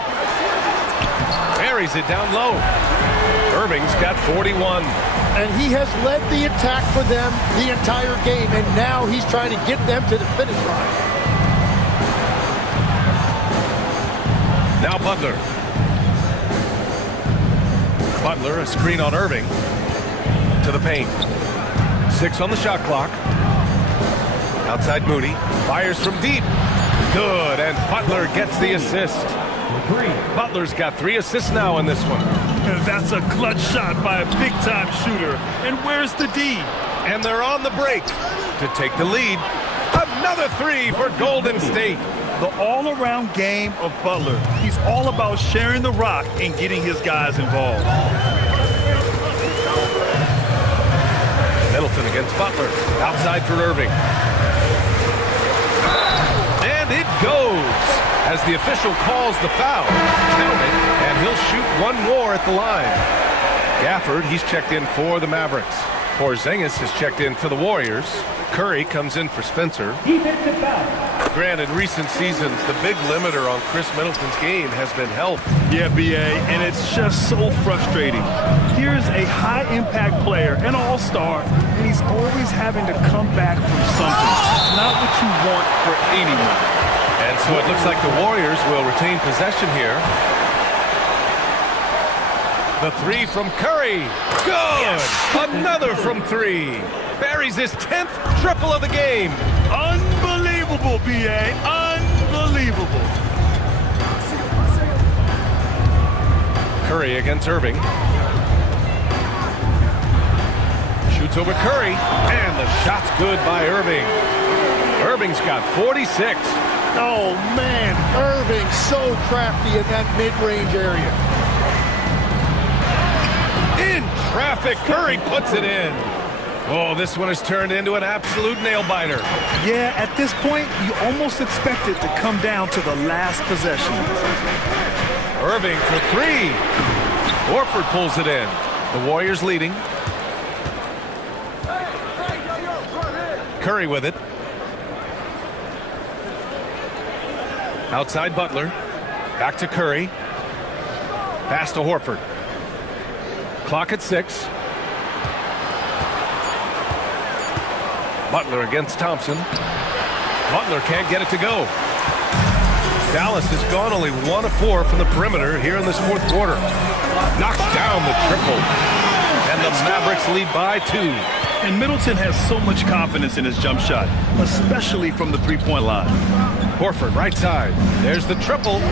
Buries it down low. Irving's got 41. And he has led the attack for them the entire game, and now he's trying to get them to the finish line. Now Butler. Butler, a screen on Irving. To the paint. 6 on the shot clock. Outside Moody. Fires from deep. Good, and Butler gets the assist. Butler's got 3 assists now in this one. That's a clutch shot by a big-time shooter. And where's the D? And they're on the break to take the lead. Another 3 for Golden State. The all-around game of Butler. He's all about sharing the rock and getting his guys involved. Middleton against Butler. Outside for Irving. And it goes as the official calls the foul. Count it, and he'll shoot one more at the line. Gafford, he's checked in for the Mavericks. Porzingis has checked in for the Warriors. Curry comes in for Spencer. Defensive foul. Grant, in recent seasons, the big limiter on Chris Middleton's game has been health. Yeah, B.A., and it's just so frustrating. Here's a high-impact player, an all-star, and he's always having to come back from something. Not what you want for anyone. And So it looks like the Warriors will retain possession here. The three from Curry. Good! Another from three. Buries his 10th triple of the game. Unbelievable, B.A. Unbelievable. Curry against Irving. Shoots over Curry, and the shot's good by Irving. Irving's got 46. Oh, man, Irving so crafty in that mid-range area. In traffic, Curry puts it in. Oh, this one has turned into an absolute nail-biter. Yeah, at this point, you almost expect it to come down to the last possession. Irving for three. Horford pulls it in. The Warriors leading. Curry with it. Outside Butler. Back to Curry. Pass to Horford. Clock at 6. Butler against Thompson. Butler can't get it to go. Dallas has gone only 1 of 4 from the perimeter here in this fourth quarter. Knocks down the triple. And the Mavericks lead by 2. And Middleton has so much confidence in his jump shot, especially from the three-point line. Horford right side. There's the triple.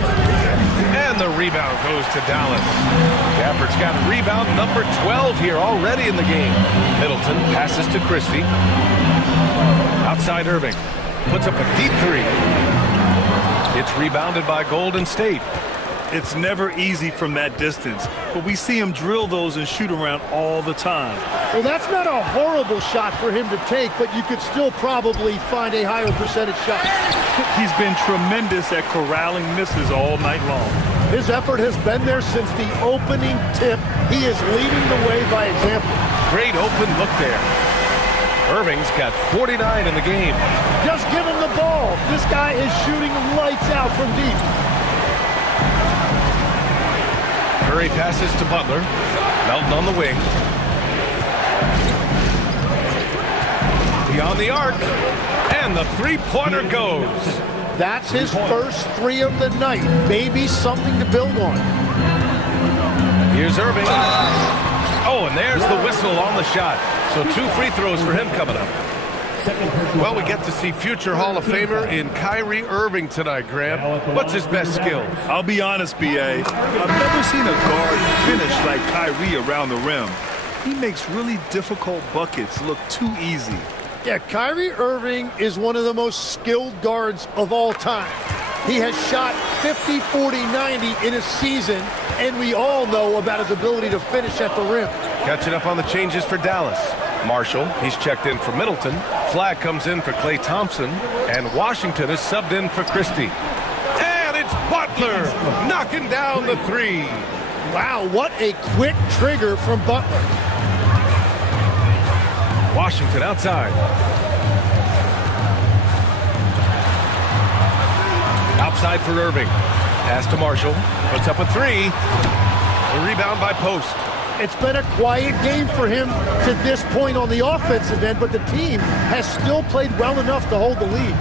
And the rebound goes to Dallas. Gafford's got rebound number 12 here already in the game. Middleton passes to Christie. Outside Irving. Puts up a deep three. It's rebounded by Golden State. It's never easy from that distance, but we see him drill those and shoot around all the time. Well, that's not a horrible shot for him to take, but you could still probably find a higher percentage shot. He's been tremendous at corralling misses all night long. His effort has been there since the opening tip. He is leading the way by example. Great open look there. Irving's got 49 in the game. Just give him the ball. This guy is shooting lights out from deep. Curry passes to Butler. Melton on the wing. Beyond the arc. And the three-pointer goes. That's his first 3 of the night. Maybe something to build on. Here's Irving. Oh, and there's the whistle on the shot. So 2 free throws for him coming up. Well, we get to see future Hall of Famer in Kyrie Irving tonight, Graham. What's his best skill? I'll be honest, B.A. I've never seen a guard finish like Kyrie around the rim. He makes really difficult buckets look too easy. Yeah, Kyrie Irving is one of the most skilled guards of all time. He has shot 50, 40, 90 in a season, and we all know about his ability to finish at the rim. Catching up on the changes for Dallas. Marshall, he's checked in for Middleton. Flag comes in for Klay Thompson. And Washington is subbed in for Christie. And it's Butler knocking down the 3. Wow, what a quick trigger from Butler. Washington outside. Outside for Irving. Pass to Marshall. Puts up a 3. The rebound by Post. It's been a quiet game for him to this point on the offensive end, but the team has still played well enough to hold the lead.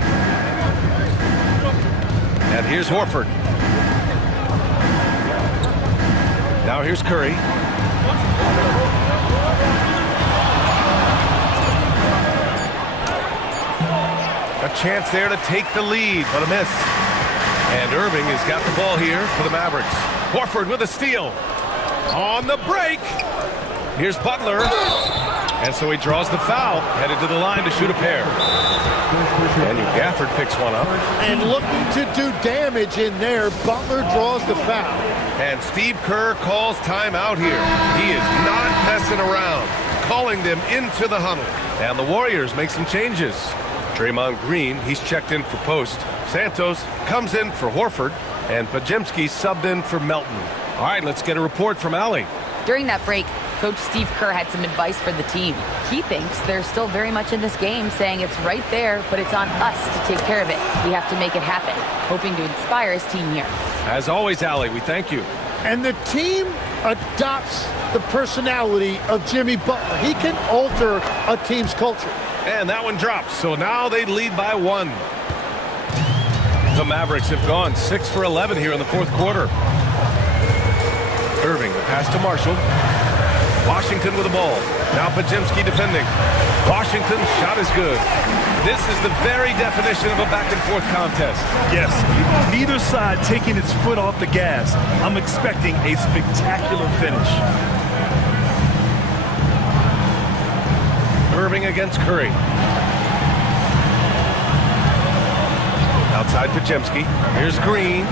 And here's Horford. Now here's Curry. A chance there to take the lead, but a miss. And Irving has got the ball here for the Mavericks. Horford with a steal. On the break. Here's Butler. And so he draws the foul. Headed to the line to shoot a pair. Daniel Gafford picks one up. And looking to do damage in there, Butler draws the foul. And Steve Kerr calls timeout here. He is not messing around. Calling them into the huddle. And the Warriors make some changes. Draymond Green, he's checked in for Post. Santos comes in for Horford. And Pajemski subbed in for Melton. All right, let's get a report from Allie. During that break, Coach Steve Kerr had some advice for the team. He thinks they're still very much in this game, saying it's right there, but it's on us to take care of it. We have to make it happen, hoping to inspire his team here. As always, Allie, we thank you. And the team adopts the personality of Jimmy Butler. He can alter a team's culture. And that one drops, so now they lead by 1. The Mavericks have gone 6 for 11 here in the fourth quarter. Irving, the pass to Marshall. Washington with the ball. Now Pajemski defending. Washington's shot is good. This is the very definition of a back-and-forth contest. Yes, neither side taking its foot off the gas. I'm expecting a spectacular finish. Irving against Curry. Outside Pajemski. Here's Green.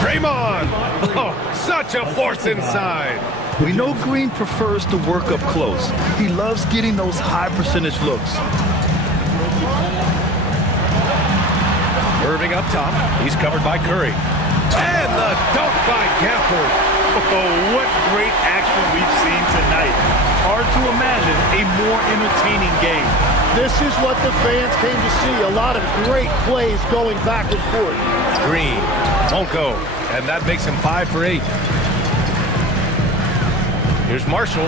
Draymond! Oh, such a force inside. We know Green prefers to work up close. He loves getting those high percentage looks. Irving up top. He's covered by Curry. And the dunk by Gafford. Oh, what great action we've seen tonight. Hard to imagine a more entertaining game. This is what the fans came to see. A lot of great plays going back and forth. Green won't go. And that makes him 5 for 8. Here's Marshall.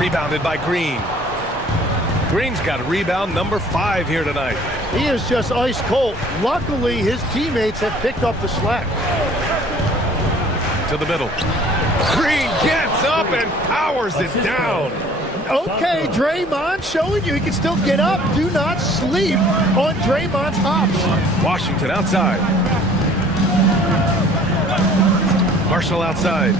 Rebounded by Green. Green's got rebound number 5 here tonight. He is just ice cold. Luckily, his teammates have picked up the slack. To the middle. Green gets up and powers it down. Okay, Draymond showing you he can still get up. Do not sleep on Draymond's hops. Washington outside. Marshall outside.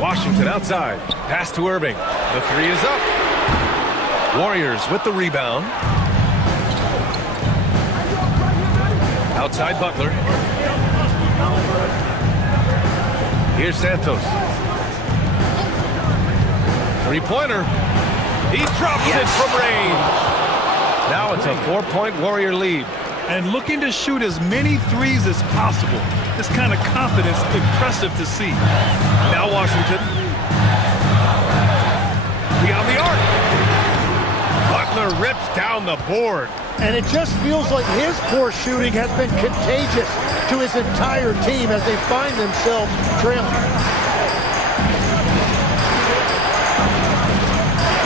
Washington outside. Pass to Irving. The 3 is up. Warriors with the rebound. Outside Butler. Here's Santos. Three-pointer. He drops it from range. Now it's a 4-point Warrior lead. And looking to shoot as many threes as possible. This kind of confidence, impressive to see. Now Washington. Beyond the arc. Butler rips down the board. And it just feels like his poor shooting has been contagious to his entire team as they find themselves trailing.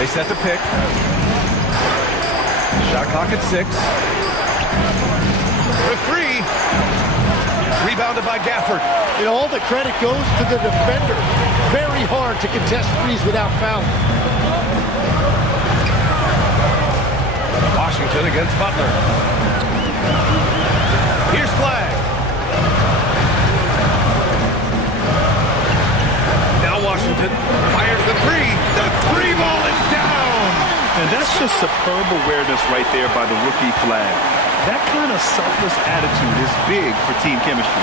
They set the pick. Shot clock at 6. The 3. Rebounded by Gafford. You know, all the credit goes to the defender. Very hard to contest threes without fouling. Washington against Butler. Here's Flag. Now Washington fires the 3. The 3 ball is down. And that's just superb awareness right there by the rookie Flag. That kind of selfless attitude is big for team chemistry.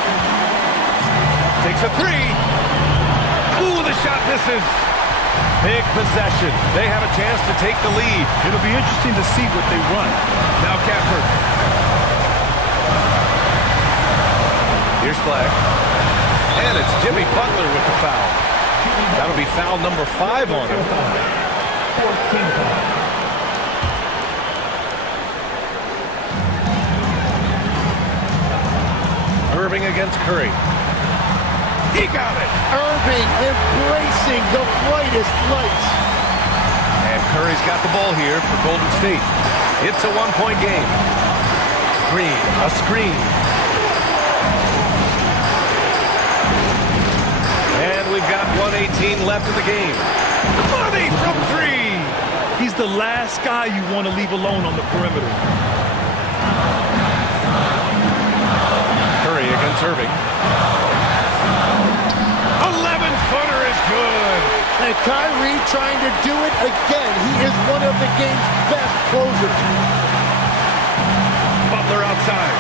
Takes a 3. Ooh, the shot misses. Big possession. They have a chance to take the lead. It'll be interesting to see what they run. Now Gafford. Here's Flag. And it's Jimmy Butler with the foul. That'll be foul number 5 on him. 14 foul. Irving against Curry. He got it. Irving embracing the brightest lights. And Curry's got the ball here for Golden State. It's a 1-point game. Green, a screen. And we've got 1:18 left in the game. Money from 3. He's the last guy you want to leave alone on the perimeter. Curry against Irving. 11-footer is good. And Kyrie trying to do it again. He is one of the game's best closers. Butler outside.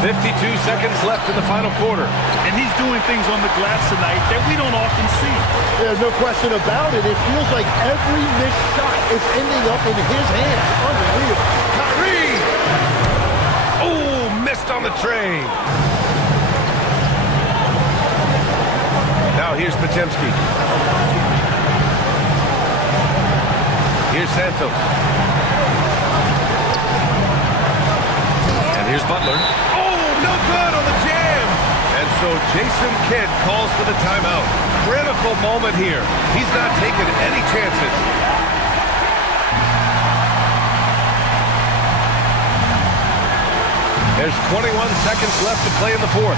52 seconds left in the final quarter. And he's doing things on the glass tonight that we don't often see. There's no question about it. It feels like every missed shot is ending up in his hands. Unreal. Kyrie! Oh, missed on the tray. Now here's Pajemski. Here's Santos. And here's Butler. Oh, no good on the jam. And So Jason Kidd calls for the timeout. Critical moment here. He's not taking any chances. There's 21 seconds left to play in the fourth.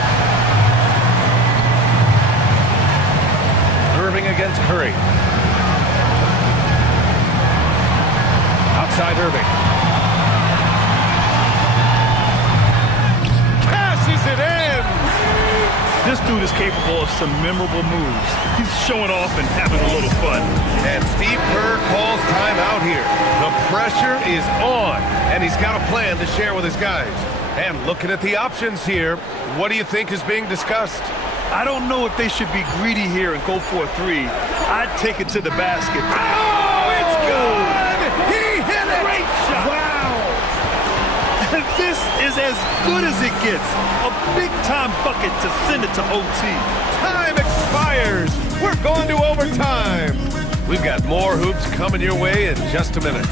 Irving against Curry. Outside Irving. Passes it in! This dude is capable of some memorable moves. He's showing off and having a little fun. And Steve Kerr calls timeout here. The pressure is on, and he's got a plan to share with his guys. And looking at the options here, what do you think is being discussed? I don't know if they should be greedy here and go for a three. I'd take it to the basket. Oh, it's good! He hit it! Great shot! Wow! This is as good as it gets. A big-time bucket to send it to OT. Time expires. We're going to overtime. We've got more hoops coming your way in just a minute.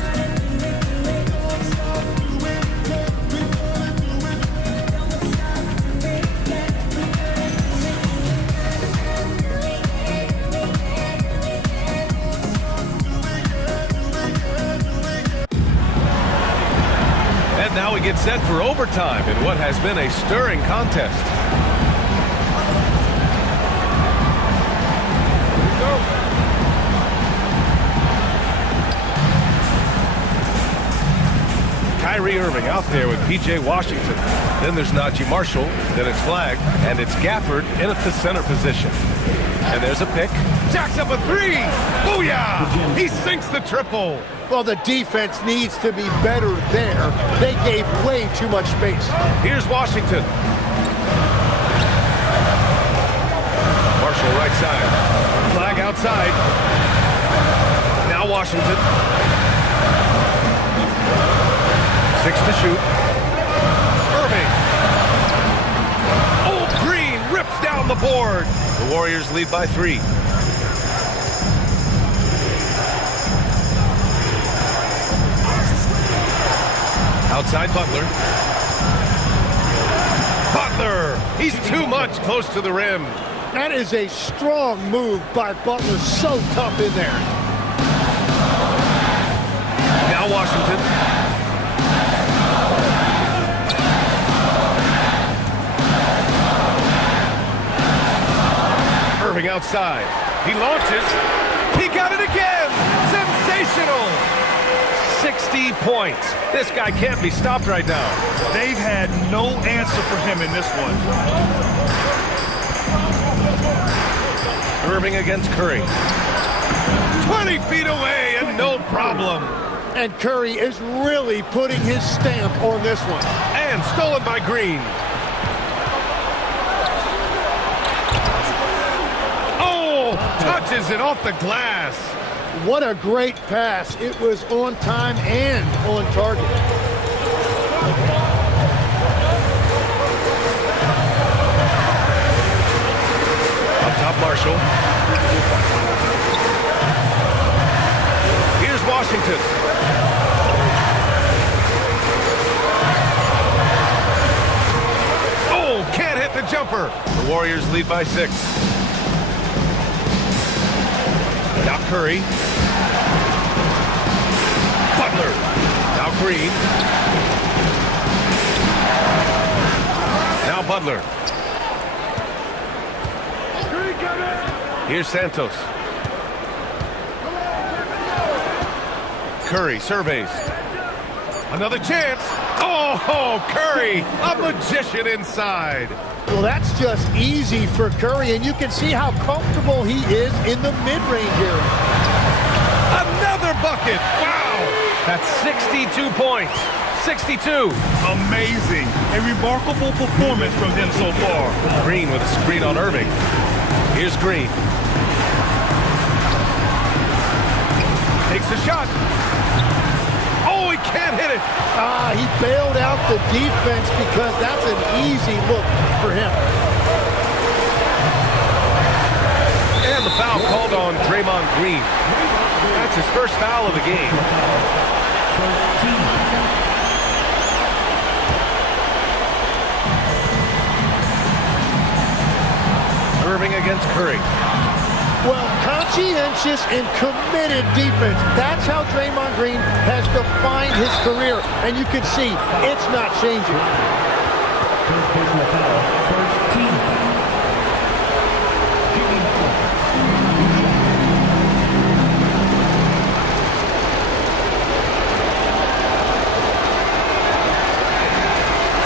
And now we get set for overtime in what has been a stirring contest. Kyrie Irving out there with P.J. Washington. Then there's Najee Marshall. Then it's Flagg. And it's Gafford in at the center position. And there's a pick. Jacks up a three. Booyah! He sinks the triple. Well, the defense needs to be better there. They gave way too much space. Here's Washington. Marshall right side. Flagg outside. Now Washington. 6 to shoot. Irving. Old Green rips down the board. The Warriors lead by 3. Outside Butler. Butler! He's too much close to the rim. That is a strong move by Butler. So tough in there. Now Washington. Irving outside. He launches. He got it again! Sensational! 60 points. This guy can't be stopped right now. They've had no answer for him in this one. Irving against Curry. 20 feet away and no problem. And Curry is really putting his stamp on this one. And stolen by Green. Oh, touches it off the glass. What a great pass. It was on time and on target. Up top, Marshall. Here's Washington. Oh, can't hit the jumper. The Warriors lead by 6. Now Curry. Butler. Now Green. Now Butler. Here's Santos. Curry surveys. Another chance. Oh, Curry, a magician inside. Well, that's just easy for Curry, and you can see how comfortable he is in the mid-range area. Another bucket. Wow. That's 62 points. 62. Amazing. A remarkable performance from him so far. Green with a screen on Irving. Here's Green. Takes a shot. Oh, he can't hit it. He bailed out the defense because that's an easy look for him. And the foul called on Draymond Green. That's his first foul of the game. Irving against Curry. Well, conscientious and committed defense. That's how Draymond Green has defined his career. And you can see it's not changing. First personal foul. First team foul.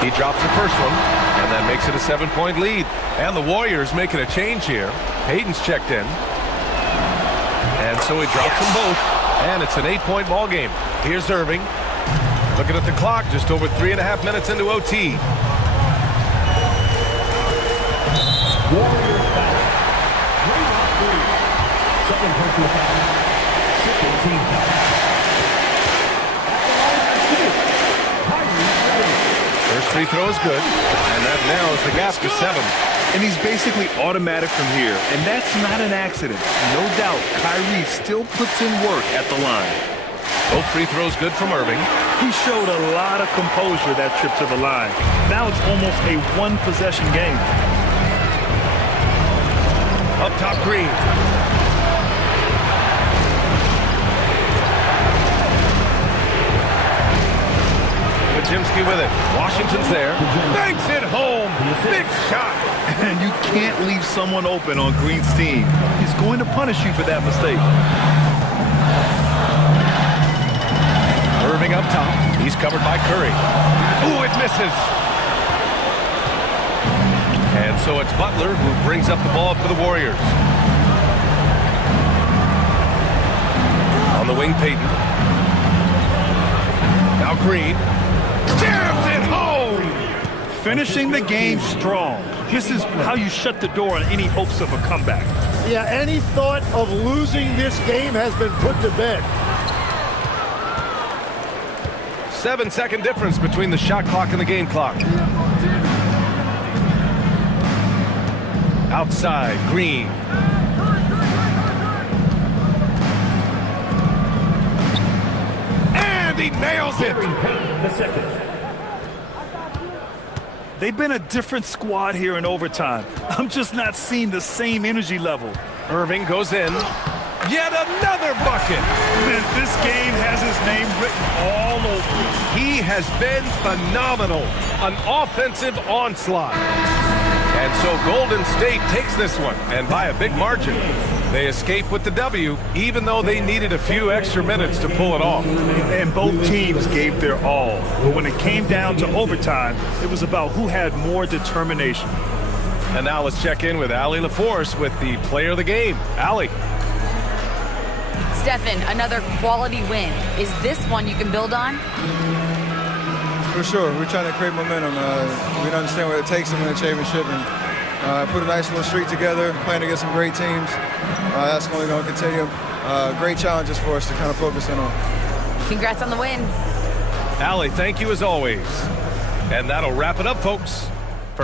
He drops the first one, and that makes it a 7-point lead. And the Warriors making a change here. Payton's checked in. And so he drops them both, and it's an 8-point ball game. Here's Irving. Looking at the clock, just over 3.5 minutes into OT. Warriors foul. Draymond Green. Second personal foul. Second team foul. First free throw is good, and that narrows the gap to 7. And he's basically automatic from here, and that's not an accident. No doubt, Kyrie still puts in work at the line. Both free throws good from Irving. He showed a lot of composure that trip to the line. Now it's almost a one-possession game. Up top, Green. Jimsky with it. Washington's there. Banks it home. Big shot. And you can't leave someone open on Green's team. He's going to punish you for that mistake. Irving up top. He's covered by Curry. Ooh, it misses. And so it's Butler who brings up the ball for the Warriors. On the wing, Payton. Now Green. Jams it home! Finishing the game strong. This is how you shut the door on any hopes of a comeback. Yeah, any thought of losing this game has been put to bed. 7-second difference between the shot clock and the game clock. Outside, Green. And he nails it! The second. They've been a different squad here in overtime. I'm just not seeing the same energy level. Irving goes in. Yet another bucket! This game has his name written all over it. He has been phenomenal. An offensive onslaught. And so Golden State takes this one, and by a big margin. They escape with the W, even though they needed a few extra minutes to pull it off. And both teams gave their all. But when it came down to overtime, it was about who had more determination. And now let's check in with Allie LaForce with the player of the game. Allie. Stephen, another quality win. Is this one you can build on? For sure. We're trying to create momentum. We understand what it takes to win a championship, and put a nice little streak together, playing against some great teams. That's only going to continue. Great challenges for us to kind of focus in on. Congrats on the win. Allie, thank you as always. And that'll wrap it up, folks.